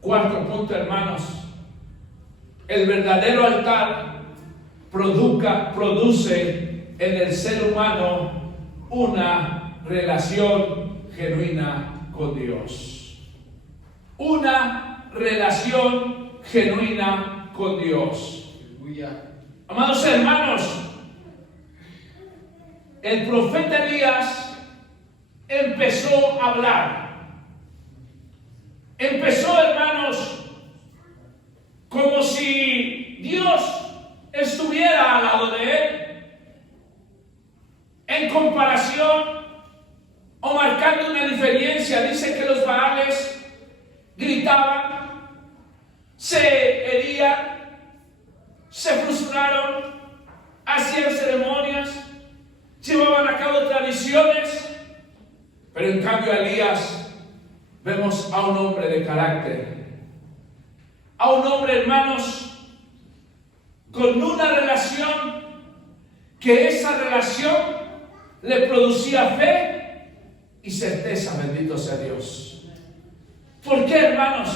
Cuarto punto, hermanos, el verdadero altar produce en el ser humano una relación genuina con Dios. Una relación genuina con Dios. Amados hermanos, el profeta Elías empezó a hablar. Empezó, hermanos, como si Dios estuviera al lado de él, en comparación o marcando una diferencia. Dice que los baales gritaban, se herían, se frustraron, hacían ceremonias, llevaban a cabo tradiciones, pero en cambio Elías vemos a un hombre de carácter, a un hombre, hermanos, con una relación, que esa relación le producía fe y certeza, bendito sea Dios. ¿Por qué, hermanos?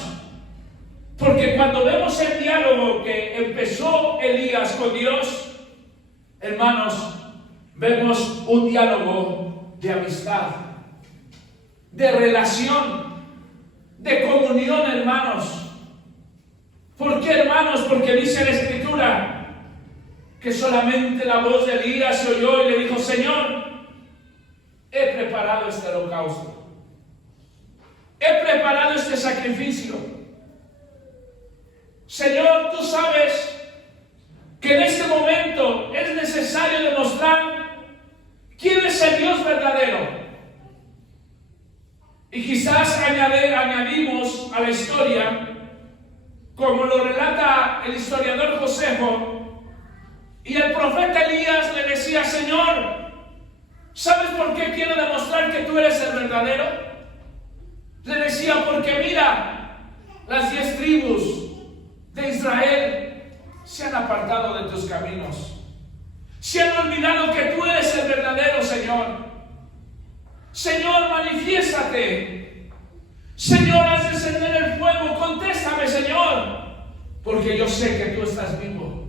Porque cuando vemos el diálogo que empezó Elías con Dios, hermanos, vemos un diálogo de amistad, de relación, de comunión, hermanos. ¿Por qué, hermanos? Porque dice la Escritura que solamente la voz de Elías se oyó y le dijo, Señor, he preparado este holocausto, he preparado este sacrificio. Señor, tú sabes que en este momento es necesario demostrar quién es el Dios verdadero. Y quizás añadimos a la historia, como lo relata el historiador Josefo, y el profeta Elías le decía, Señor, ¿sabes por qué quiero demostrar que tú eres el verdadero? Le decía, porque mira, las 10 tribus de Israel se han apartado de tus caminos, se han olvidado que tú eres el verdadero, Señor. Señor, manifiéstate. Señor, haz descender el fuego. Contéstame, Señor, porque yo sé que tú estás vivo.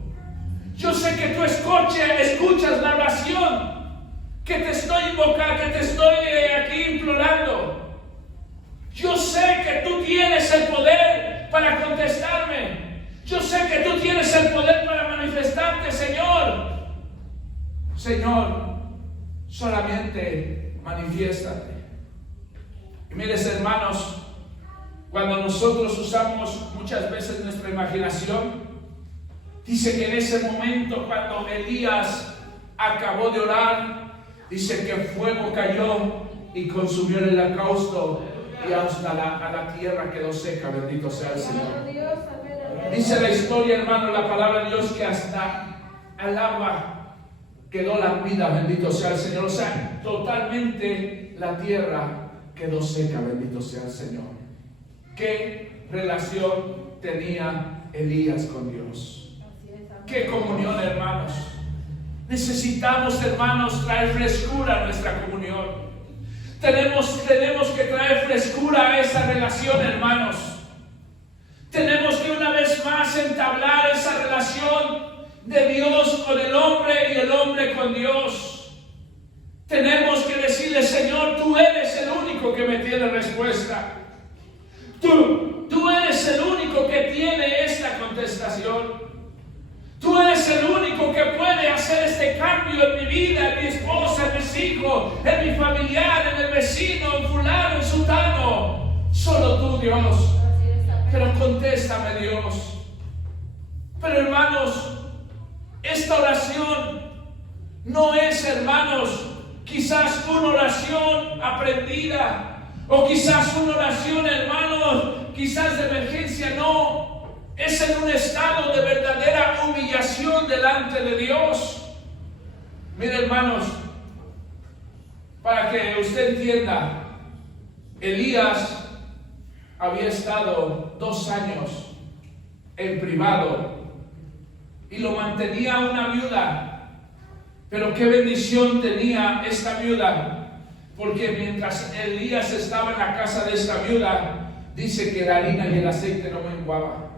Yo sé que tú escuchas la oración que te estoy invocando, que te estoy aquí implorando. Yo sé que tú tienes el poder para contestarme. Yo sé que tú tienes el poder para manifestarte, Señor. Señor, solamente manifiéstate. Y mires, hermanos, cuando nosotros usamos muchas veces nuestra imaginación, dice que en ese momento, cuando Elías acabó de orar, dice que fuego cayó y consumió el holocausto y hasta la tierra quedó seca, bendito sea el Señor. Dice la historia, hermano, la palabra de Dios, que hasta al agua quedó la vida, bendito sea el Señor. O sea, totalmente la tierra quedó seca, bendito sea el Señor. ¿Qué relación tenía Elías con Dios? ¿Qué comunión, hermanos? Necesitamos, hermanos, traer frescura a nuestra comunión. Tenemos que traer frescura a esa relación, hermanos. Tenemos que una vez más entablar esa relación de Dios con el hombre y el hombre con Dios. Tenemos que decirle, Señor, tú eres el único que me tiene respuesta. Tú eres el único que tiene esta contestación. Tú eres el único que puede hacer este cambio en mi vida, en mi esposa, en mis hijos, en mi familiar, en el vecino, en fulano, en sutano. Solo tú, Dios. Pero contéstame, Dios. Pero hermanos, esta oración no es, hermanos, quizás una oración aprendida, o quizás una oración, hermanos, quizás de emergencia. No, es en un estado de verdadera humillación delante de Dios. Mire, hermanos, para que usted entienda, Elías había estado 2 años en privado y lo mantenía una viuda. Pero qué bendición tenía esta viuda, porque mientras Elías estaba en la casa de esta viuda, dice que la harina y el aceite no menguaban.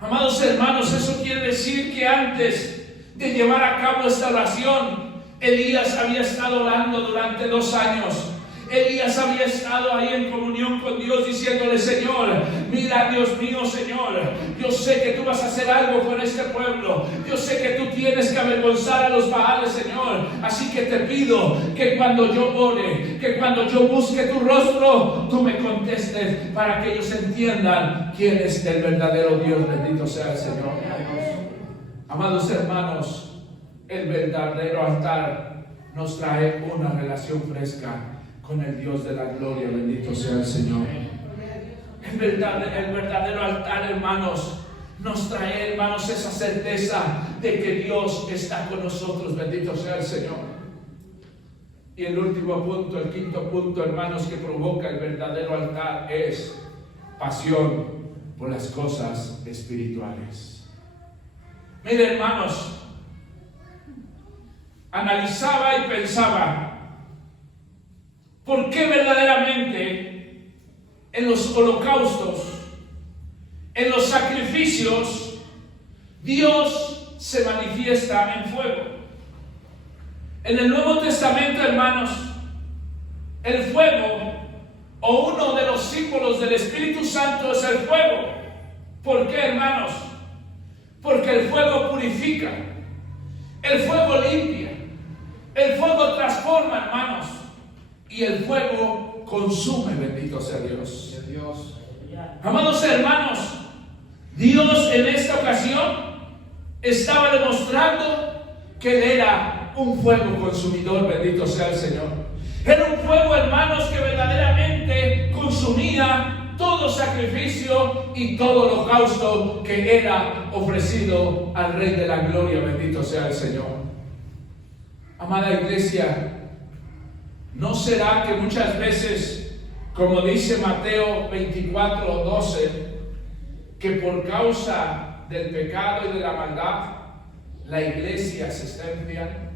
Amados hermanos, eso quiere decir que antes de llevar a cabo esta oración, Elías había estado orando durante 2 años. Elías había estado ahí en comunión con Dios, diciéndole: Señor, mira, Dios mío, Señor, yo sé que tú vas a hacer algo con este pueblo. Yo sé que tú tienes que avergonzar a los Baales, Señor. Así que te pido que cuando yo ore, que cuando yo busque tu rostro, tú me contestes, para que ellos entiendan quién es el verdadero Dios. Bendito sea el Señor. Amados hermanos, el verdadero altar nos trae una relación fresca con el Dios de la gloria. Bendito sea el Señor. El verdadero altar, hermanos, nos trae, hermanos, esa certeza de que Dios está con nosotros. Bendito sea el Señor. Y el último punto, el quinto punto, hermanos, que provoca el verdadero altar es pasión por las cosas espirituales. Mire, hermanos, analizaba y pensaba: ¿por qué verdaderamente en los holocaustos, en los sacrificios, Dios se manifiesta en fuego? En el Nuevo Testamento, hermanos, el fuego, o uno de los símbolos del Espíritu Santo, es el fuego. ¿Por qué, hermanos? Porque el fuego purifica, el fuego limpia, el fuego transforma, hermanos. Y el fuego consume. Bendito sea Dios. Amados hermanos, Dios en esta ocasión estaba demostrando que Él era un fuego consumidor. Bendito sea el Señor. Era un fuego, hermanos, que verdaderamente consumía todo sacrificio y todo holocausto que era ofrecido al Rey de la Gloria. Bendito sea el Señor. Amada iglesia, ¿no será que muchas veces, como dice Mateo 24:12, que por causa del pecado y de la maldad, la iglesia se está enfriando?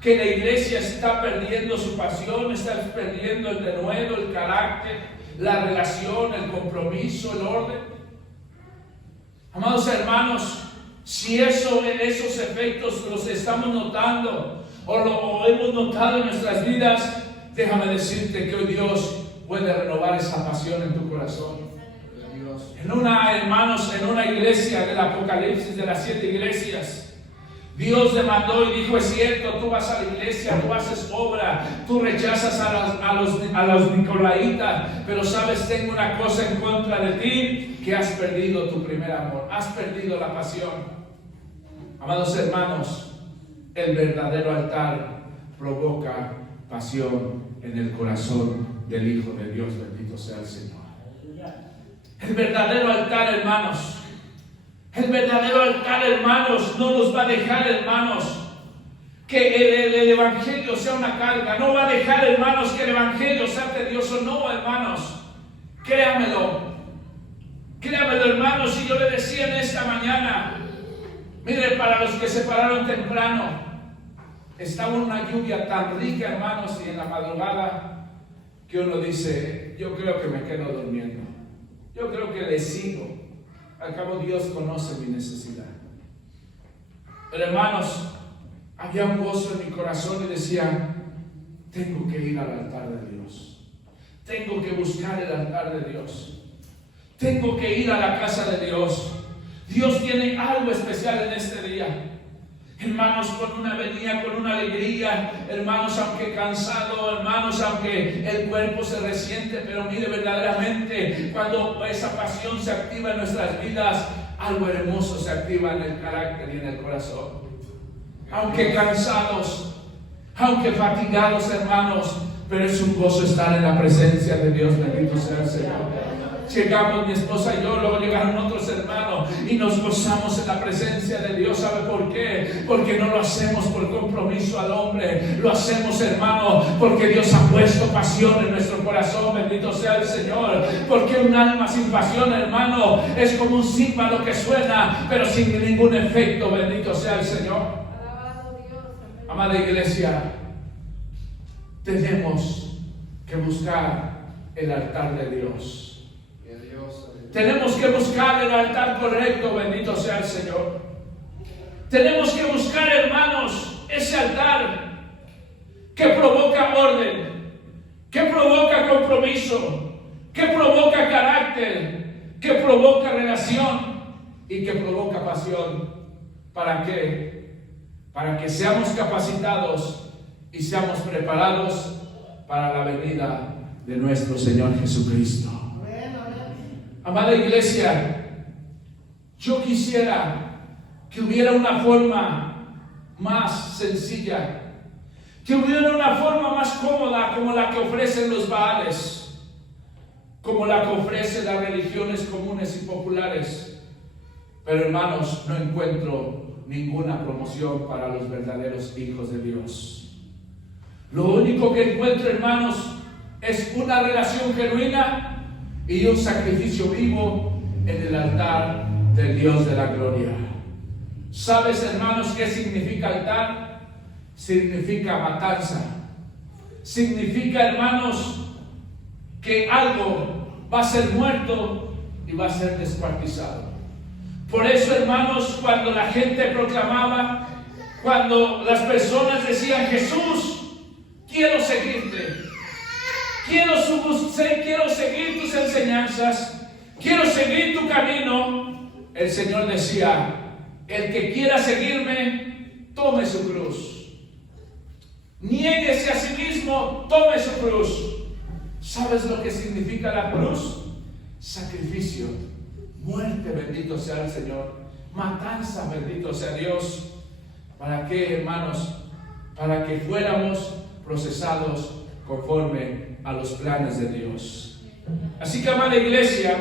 Que la iglesia está perdiendo su pasión, está perdiendo el denuedo, el carácter, la relación, el compromiso, el orden. Amados hermanos, si esos efectos los estamos notando o hemos notado en nuestras vidas, déjame decirte que hoy Dios puede renovar esa pasión en tu corazón. Hermanos, en una iglesia del Apocalipsis, de las 7 iglesias, Dios le mandó y dijo: es cierto, tú vas a la iglesia, tú haces obra, tú rechazas a los nicolaitas, pero sabes, tengo una cosa en contra de ti, que has perdido tu primer amor, has perdido la pasión. Amados hermanos, el verdadero altar provoca pasión en el corazón del Hijo de Dios. Bendito sea el Señor. El verdadero altar, hermanos, el verdadero altar, hermanos, no nos va a dejar, hermanos, que el evangelio sea una carga. No va a dejar, hermanos, que el evangelio sea tedioso. No, hermanos, créamelo, hermanos. Y yo le decía en esta mañana, mire, para los que se pararon temprano, estaba una lluvia tan rica, hermanos, y en la madrugada, que uno dice: yo creo que me quedo durmiendo, yo creo que le sigo, al cabo Dios conoce mi necesidad. Pero hermanos, había un gozo en mi corazón y decía: tengo que ir al altar de Dios, tengo que buscar el altar de Dios, tengo que ir a la casa de Dios. Dios tiene algo especial en este día. Hermanos, venía con una alegría, hermanos, aunque cansado, hermanos, aunque el cuerpo se resiente, pero mire, verdaderamente, cuando esa pasión se activa en nuestras vidas, algo hermoso se activa en el carácter y en el corazón. Aunque cansados, aunque fatigados, hermanos, pero es un gozo estar en la presencia de Dios. Bendito sea el Señor. Llegamos mi esposa y yo, luego llegaron otros hermanos y nos gozamos en la presencia de Dios. ¿Sabe por qué? Porque no lo hacemos por compromiso al hombre, lo hacemos, hermano, porque Dios ha puesto pasión en nuestro corazón. Bendito sea el Señor. Porque un alma sin pasión, hermano, es como un címbalo que suena pero sin ningún efecto. Bendito sea el Señor. Amada iglesia, tenemos que buscar el altar de Dios. Tenemos que buscar el altar correcto. Bendito sea el Señor. Tenemos que buscar, hermanos, ese altar que provoca orden, que provoca compromiso, que provoca carácter, que provoca relación y que provoca pasión. ¿Para qué? Para que seamos capacitados y seamos preparados para la venida de nuestro Señor Jesucristo. Amada iglesia, yo quisiera que hubiera una forma más sencilla, que hubiera una forma más cómoda como la que ofrecen los Baales, como la que ofrecen las religiones comunes y populares. Pero hermanos, no encuentro ninguna promoción para los verdaderos hijos de Dios. Lo único que encuentro, hermanos, es una relación genuina y un sacrificio vivo en el altar del Dios de la gloria. ¿Sabes, hermanos, qué significa altar? Significa matanza. Significa, hermanos, que algo va a ser muerto y va a ser descuartizado. Por eso, hermanos, cuando la gente proclamaba, cuando las personas decían: Jesús, quiero seguirte, quiero seguir tus enseñanzas, quiero seguir tu camino, el Señor decía: el que quiera seguirme, tome su cruz, niéguese a sí mismo, tome su cruz. ¿Sabes lo que significa la cruz? Sacrificio, muerte, bendito sea el Señor, matanza, bendito sea Dios. ¿Para qué, hermanos? Para que fuéramos procesados conforme a los planes de Dios. Así que, amada iglesia,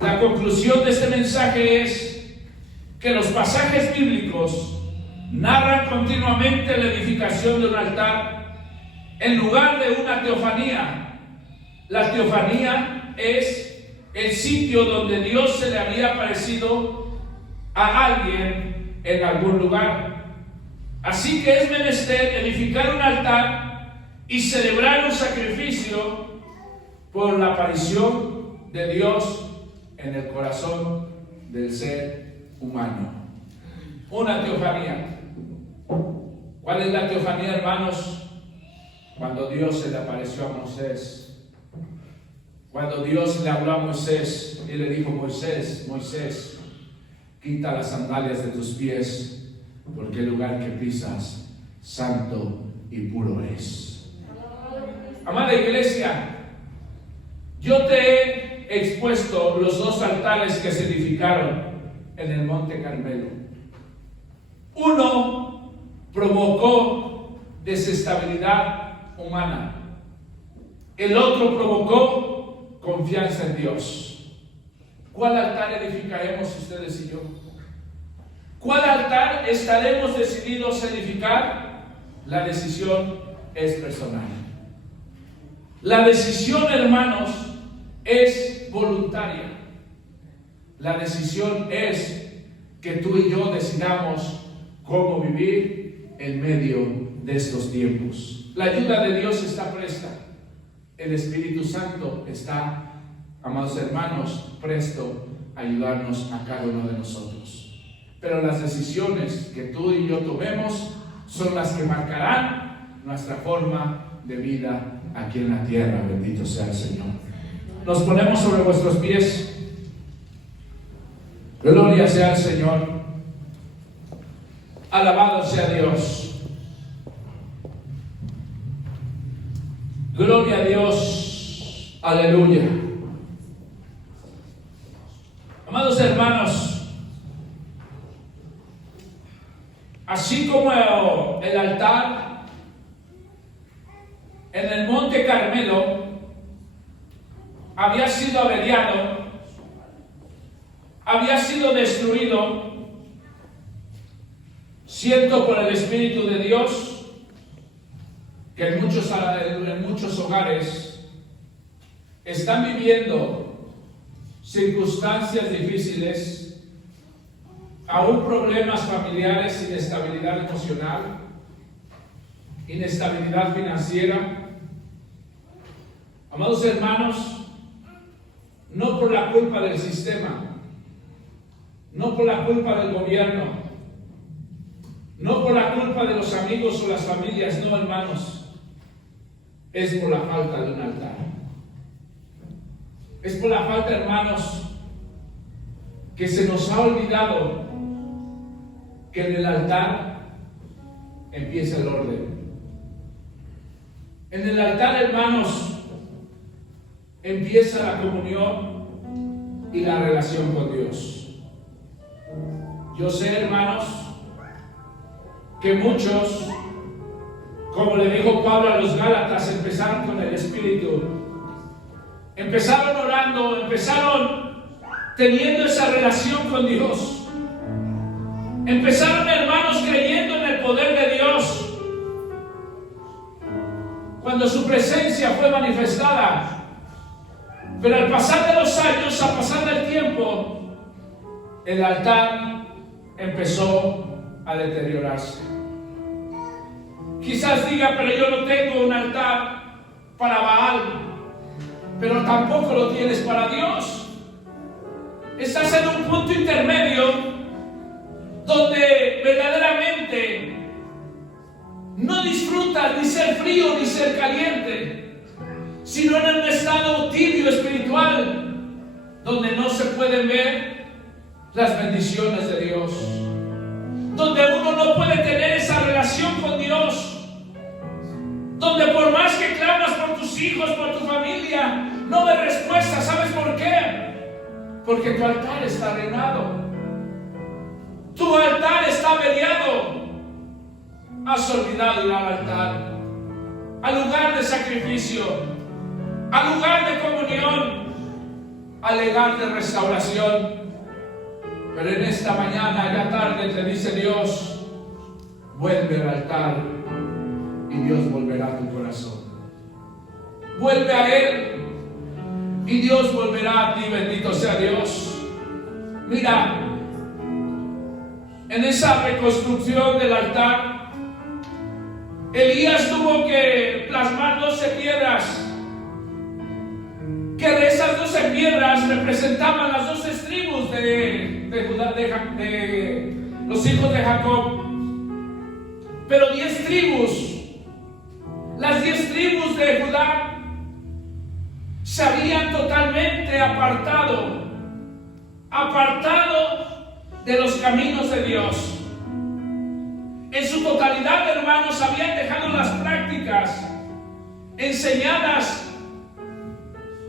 la conclusión de este mensaje es que los pasajes bíblicos narran continuamente la edificación de un altar en lugar de una teofanía. La teofanía es el sitio donde Dios se le había aparecido a alguien en algún lugar. Así que es menester edificar un altar y celebrar un sacrificio por la aparición de Dios en el corazón del ser humano. Una teofanía. ¿Cuál es la teofanía, hermanos? Cuando Dios se le apareció a Moisés. Cuando Dios le habló a Moisés y le dijo: Moisés, quita las sandalias de tus pies, porque el lugar que pisas, santo y puro es. Amada iglesia, yo te he expuesto los dos altares que se edificaron en el Monte Carmelo. Uno provocó desestabilidad humana. El otro provocó confianza en Dios. ¿Cuál altar edificaremos ustedes y yo? ¿Cuál altar estaremos decididos a edificar? La decisión es personal. La decisión, hermanos, es voluntaria. La decisión es que tú y yo decidamos cómo vivir en medio de estos tiempos. La ayuda de Dios está presta. El Espíritu Santo está, amados hermanos, presto a ayudarnos a cada uno de nosotros. Pero las decisiones que tú y yo tomemos son las que marcarán nuestra forma de vida aquí en la tierra. Bendito sea el Señor. Nos ponemos sobre vuestros pies. Gloria sea al Señor. Alabado sea Dios. Gloria a Dios. Aleluya. Amados hermanos, así como el altar en el monte Carmelo había sido averiado, había sido destruido, siento por el Espíritu de Dios que en muchos hogares están viviendo circunstancias difíciles, aún problemas familiares, inestabilidad emocional, inestabilidad financiera. Amados hermanos, no por la culpa del sistema, no por la culpa del gobierno, no por la culpa de los amigos o las familias, no, hermanos, es por la falta de un altar. Es por la falta, hermanos, que se nos ha olvidado que en el altar empieza el orden. En el altar, hermanos, empieza la comunión y la relación con Dios. Yo sé, hermanos, que muchos, como le dijo Pablo a los Gálatas, empezaron con el Espíritu. Empezaron orando, empezaron teniendo esa relación con Dios. Empezaron, hermanos, creyendo en el poder de Dios. Cuando su presencia fue manifestada. Pero al pasar de los años, al pasar del tiempo, el altar empezó a deteriorarse. Quizás diga, pero yo no tengo un altar para Baal, pero tampoco lo tienes para Dios. Estás en un punto intermedio donde verdaderamente no disfrutas ni ser frío ni ser caliente, sino en un estado tibio espiritual, donde no se pueden ver las bendiciones de Dios, donde uno no puede tener esa relación con Dios, donde por más que clamas por tus hijos, por tu familia, no ves respuesta. ¿Sabes por qué? Porque tu altar está arruinado, tu altar está averiado. Has olvidado ir al altar, al lugar de sacrificio, al lugar de comunión, al lugar de restauración. Pero en esta mañana, ya tarde, te dice Dios, vuelve al altar y Dios volverá a tu corazón. Vuelve a Él y Dios volverá a ti, bendito sea Dios. Mira, en esa reconstrucción del altar, Elías tuvo que plasmar 12 piedras, que de esas 12 piedras representaban las 12 tribus de Judá, de los hijos de Jacob. Pero 10 tribus, las 10 tribus de Judá, se habían totalmente apartado de los caminos de Dios. En su totalidad, hermanos, habían dejado las prácticas enseñadas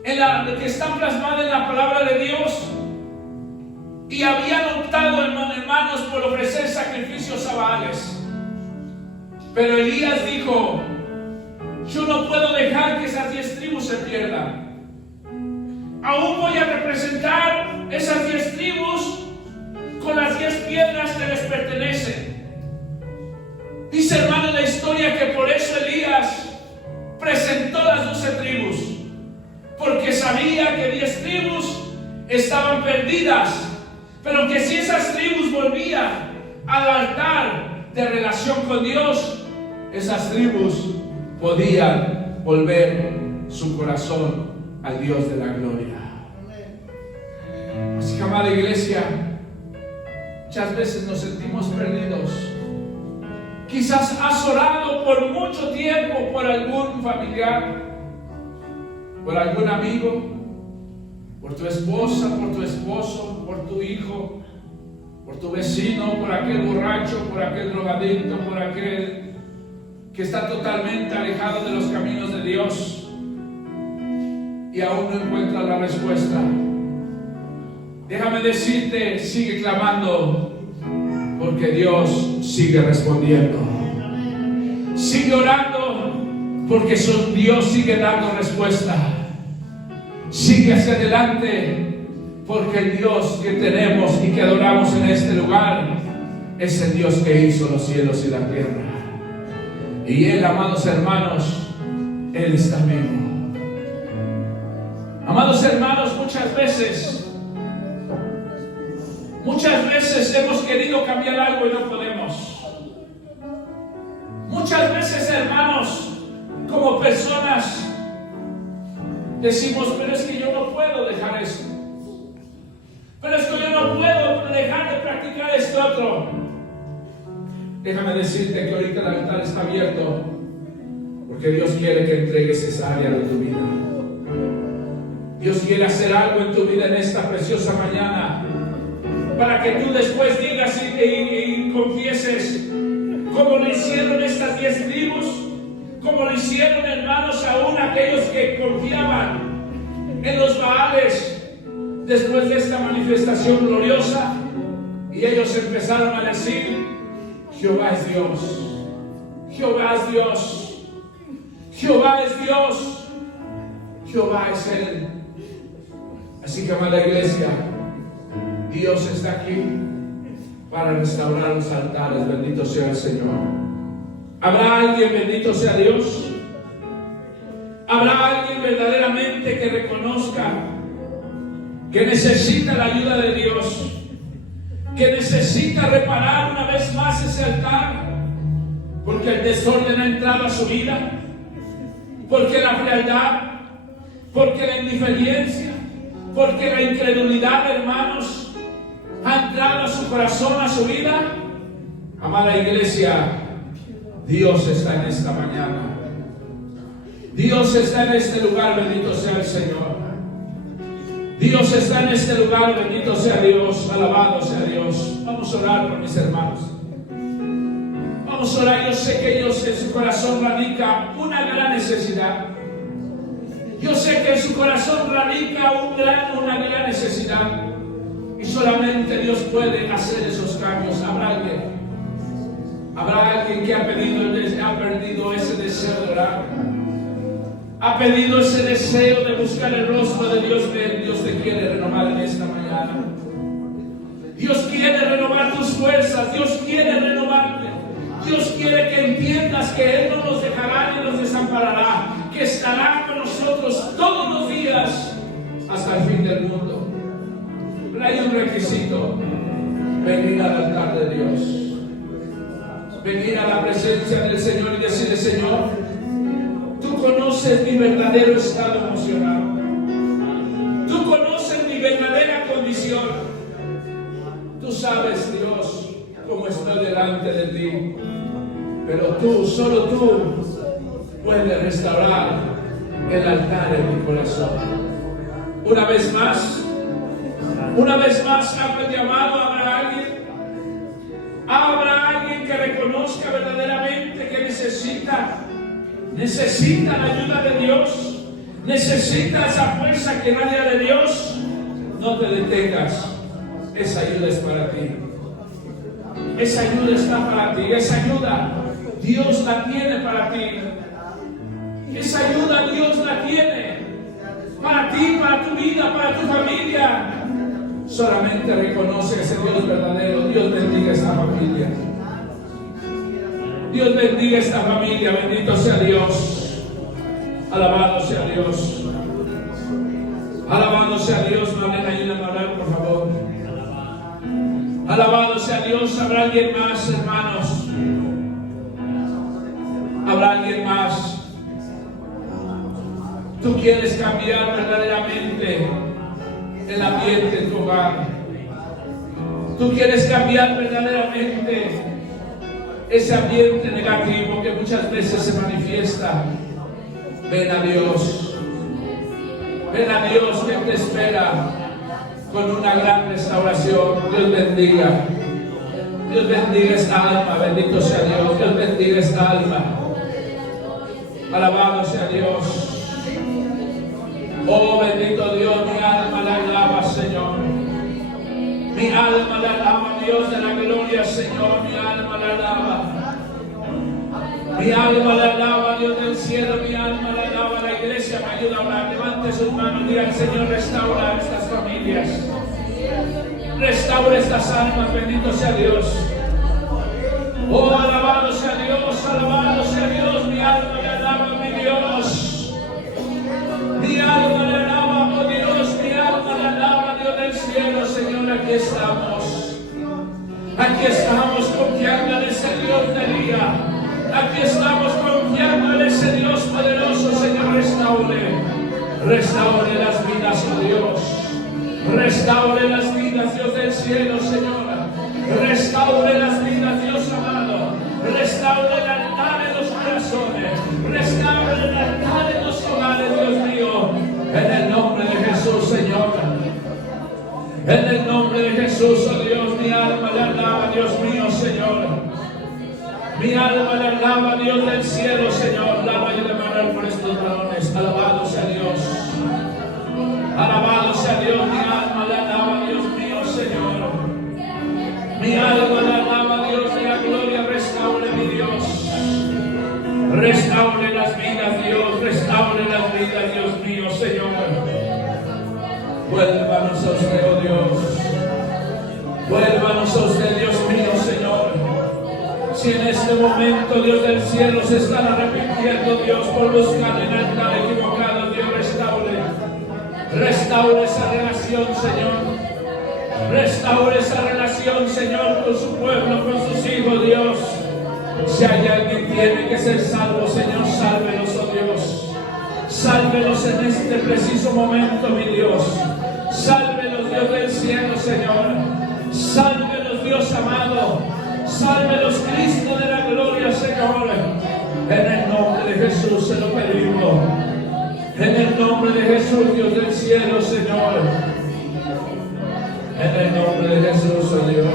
que están plasmadas en la palabra de Dios, y habían optado, hermanos, por ofrecer sacrificios a Baales. Pero Elías dijo: yo no puedo dejar que esas 10 tribus se pierdan. Aún voy a representar esas 10 tribus con las 10 piedras que les pertenecen. Dice, hermano, la historia que por eso Elías presentó las 12 tribus, porque sabía que 10 tribus estaban perdidas, pero que si esas tribus volvían al altar de relación con Dios, esas tribus podían volver su corazón al Dios de la gloria. Así que, amada iglesia, muchas veces nos sentimos perdidos. Quizás has orado por mucho tiempo por algún familiar, por algún amigo, por tu esposa, por tu esposo, por tu hijo, por tu vecino, por aquel borracho, por aquel drogadicto, por aquel que está totalmente alejado de los caminos de Dios, y aún no encuentras la respuesta. Déjame decirte, sigue clamando, porque Dios sigue respondiendo. Sigue orando, porque Dios sigue dando respuesta. Sigue hacia adelante, porque el Dios que tenemos y que adoramos en este lugar es el Dios que hizo los cielos y la tierra. Y Él, amados hermanos, Él está vivo. Amados hermanos, muchas veces hemos querido cambiar algo y no podemos. Muchas veces, hermanos, como personas decimos, pero es que yo no puedo dejar esto. Pero es que yo no puedo dejar de practicar esto otro. Déjame decirte que ahorita el altar está abierto, porque Dios quiere que entregues esa área de tu vida. Dios quiere hacer algo en tu vida en esta preciosa mañana, para que tú después digas y confieses, como lo hicieron estas 10 tribus, como lo hicieron, hermanos, aún aquellos que confiaban en los Baales después de esta manifestación gloriosa, y ellos empezaron a decir: Jehová es Dios, Jehová es Dios, Jehová es Dios, Jehová es Él. Así que, amada iglesia, Dios está aquí para restaurar los altares. Bendito sea el Señor. ¿Habrá alguien, bendito sea Dios? ¿Habrá alguien verdaderamente que reconozca que necesita la ayuda de Dios, que necesita reparar una vez más ese altar, porque el desorden ha entrado a su vida, porque la frialdad, porque la indiferencia, porque la incredulidad, hermanos, ha entrado a su corazón, a su vida? Amada iglesia, Dios está en esta mañana. Dios está en este lugar, bendito sea el Señor. Dios está en este lugar, bendito sea Dios, alabado sea Dios. Vamos a orar por mis hermanos. Vamos a orar. Yo sé que ellos en su corazón radica una gran necesidad. Yo sé que en su corazón radica una gran necesidad. Y solamente Dios puede hacer esos cambios. Habrá alguien que ha perdido ese deseo de orar. Ha pedido ese deseo de buscar el rostro de Dios. Dios te quiere renovar en esta mañana. Dios quiere renovar tus fuerzas. Dios quiere renovarte. Dios quiere que entiendas que Él no nos dejará ni nos desamparará, que estará con nosotros todos los días hasta el fin del mundo. Pero hay un requisito: venir al altar de Dios, venir a la presencia del Señor y decirle: Señor, tú conoces mi verdadero estado emocional, tú conoces mi verdadera condición, tú sabes, Dios, cómo estoy delante de ti, pero tú, solo tú, puedes restaurar el altar en mi corazón. Una vez más, hago el llamado. Habrá alguien que reconozca verdaderamente que necesita la ayuda de Dios, necesita esa fuerza que nadie de Dios. No te detengas, esa ayuda es para ti, esa ayuda está para ti, esa ayuda Dios la tiene para ti, esa ayuda Dios la tiene para ti, para tu vida, para tu familia. Solamente reconoce ese Dios verdadero. Dios bendiga esta familia. Dios bendiga esta familia. Bendito sea Dios. Alabado sea Dios. Alabado sea Dios. Marlene, ayúdame a orar, por favor. Alabado sea Dios. ¿Habrá alguien más, hermanos? ¿Habrá alguien más? Tú quieres cambiar verdaderamente el ambiente en tu hogar. Tú quieres cambiar verdaderamente ese ambiente negativo que muchas veces se manifiesta. Ven a Dios. Ven a Dios, que te espera con una gran restauración. Dios bendiga. Dios bendiga esta alma. Bendito sea Dios. Dios bendiga esta alma. Alabado sea Dios. Oh, bendito Dios, mi alma la alaba, Señor. Mi alma la alaba, mi Dios de la gloria, Señor, mi alma la alaba. Mi alma la alaba, Dios del cielo, mi alma la alaba. La iglesia me ayuda a orar. Levante sus manos, diga al Señor, restaura estas familias. Restaura estas almas, bendito sea Dios. Oh, alabado sea Dios, alabado sea Dios. Mi alma le alaba, mi Dios. Mi alma le alaba, oh Dios, mi alma le alaba, Dios del cielo, Señor, aquí estamos. Aquí estamos confiando en ese Dios de día. Aquí estamos confiando en ese Dios poderoso, Señor, restaure las vidas, oh Dios. Restaure las vidas, Dios del cielo, Señor. Restaure las vidas, Dios amado. Restaure el altar en los corazones. Restaure el altar en los hogares, Dios mío. En el nombre de Jesús, Señor. En el nombre de Jesús, oh Dios, mi alma le alaba, Dios mío, Señor. Mi alma le alaba, Dios del cielo, Señor. Alaba y alabar por estos varones. Alabado sea Dios. Alabado sea Dios, mi alma le alaba, Dios mío, Señor. Mi alma le alaba, Dios de la gloria. Restaure, mi Dios. Restaure las vidas, Dios. Restaure las vidas, Dios mío, Señor. Vuélvanos a usted, oh Dios. Vuélvanos a usted, Dios mío, Señor. Si en este momento, Dios del cielo, se están arrepintiendo, Dios, por buscar en altar equivocado, Dios, restaure. Restaure esa relación, Señor. Restaure esa relación, Señor, con su pueblo, con sus hijos, Dios. Si hay alguien que tiene que ser salvo, Señor, sálvelos, oh Dios. Sálvelos en este preciso momento, mi Dios. Sálvelos, Dios del cielo, Señor. Sálvelos, Dios amado. Sálvelos, Cristo de la gloria, Señor. En el nombre de Jesús se lo pedimos. En el nombre de Jesús, Dios del cielo, Señor. En el nombre de Jesús, oh Dios.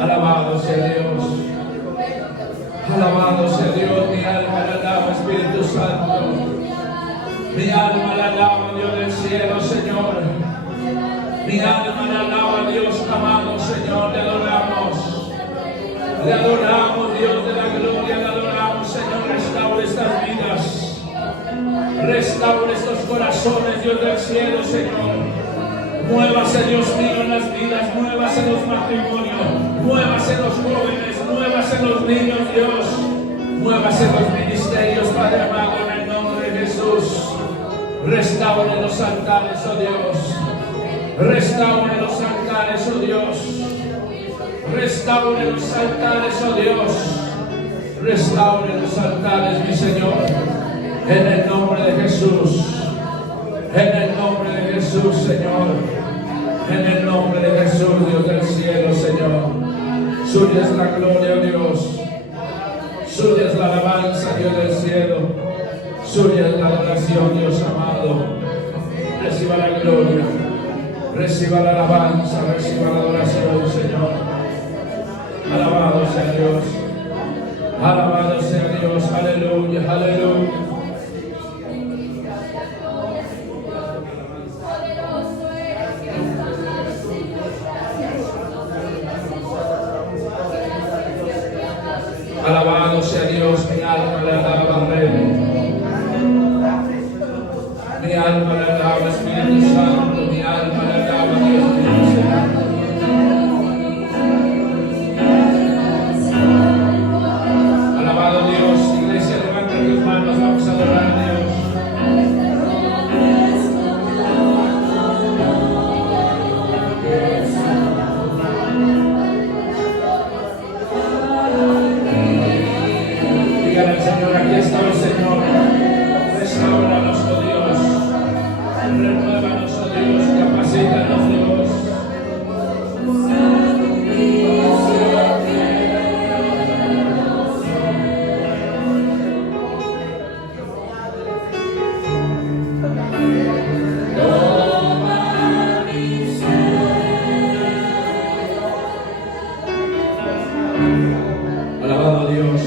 Alabado sea Dios. Alabado sea Dios. Mi alma le alaba, Espíritu Santo. Mi alma le alaba, Dios del cielo, Señor. Mi alma le alaba, Dios amado, Señor. Le adoramos. Le adoramos, Dios de la gloria. Le adoramos, Señor. Restaure estas vidas. Restaure estos corazones, Dios del cielo, Señor. Muévase, Dios mío, en las vidas. Muévase en los matrimonios. Muévase en los jóvenes. Muévase en los niños, Dios. Muévase en los ministerios, Padre amado, en el nombre de Jesús. Restaure los altares, oh Dios. Restaure los altares, oh Dios. Restaure los altares, oh Dios. Restaure los altares, mi Señor. En el nombre de Jesús. En el nombre de Jesús, Señor. En el nombre de Jesús, Dios del cielo, Señor. Suya es la gloria, oh Dios. Suya es la alabanza, Dios del cielo. Suya es la adoración, Dios amado. Reciba la gloria. Reciba la alabanza. Reciba la adoración, Señor. Alabado sea Dios. Alabado sea Dios. Aleluya, aleluya. Alabado sea Dios, mi alma le alaba al Rey. Mi alma le alaba, Espíritu Santo, mi alma le alaba, Dios mío, Señor. Alabado Dios, iglesia, levanta tus manos, vamos a adorar a Dios. Señor, aquí estamos, Señor. Restauranos, oh Dios. Renuévanos, oh Dios. Capacítanos, Dios. Alabado Dios.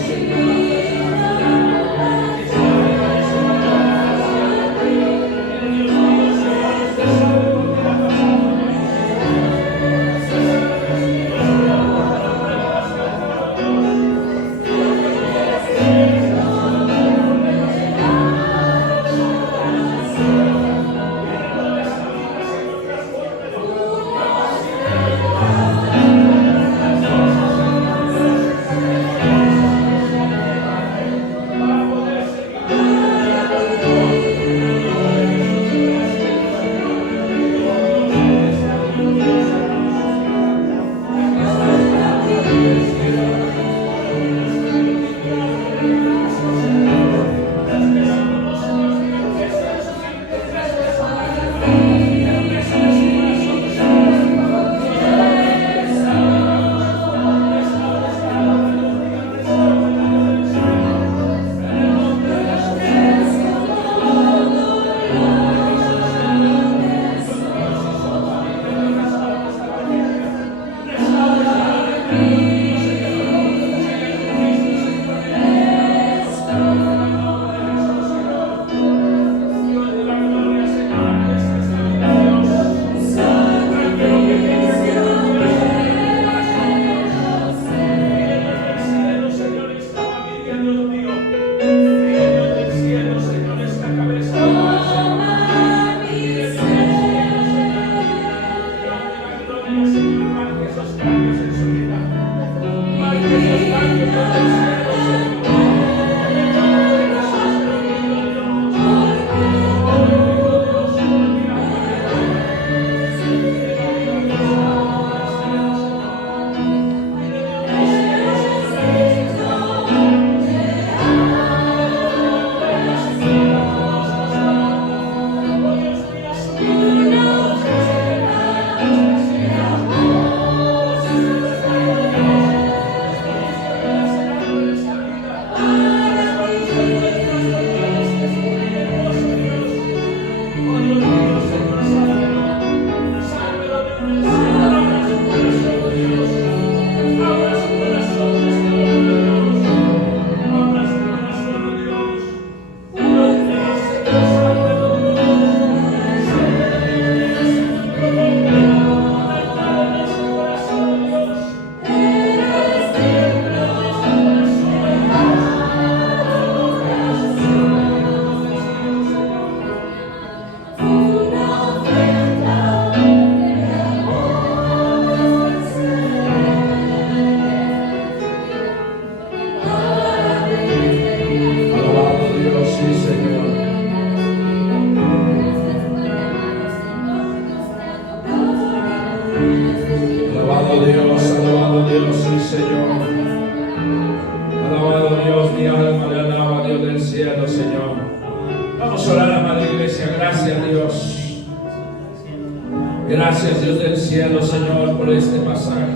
Gracias, Dios del cielo, Señor, por este pasaje.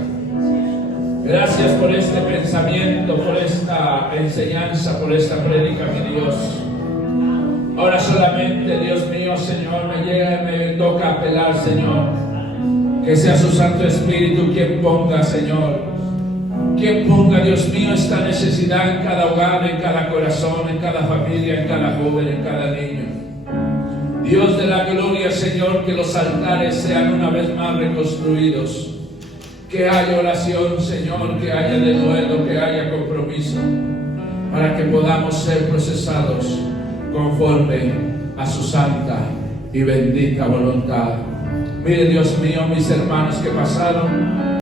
Gracias por este pensamiento, por esta enseñanza, por esta prédica, mi Dios. Ahora solamente, Dios mío, Señor, me llega y me toca apelar, Señor. Que sea su Santo Espíritu quien ponga, Señor. Quien ponga, Dios mío, esta necesidad en cada hogar, en cada corazón, en cada familia, en cada joven, en cada niño. Dios de la gloria, Señor, que los altares sean una vez más reconstruidos. Que haya oración, Señor, que haya denuedo, que haya compromiso, para que podamos ser procesados conforme a su santa y bendita voluntad. Mire, Dios mío, mis hermanos que pasaron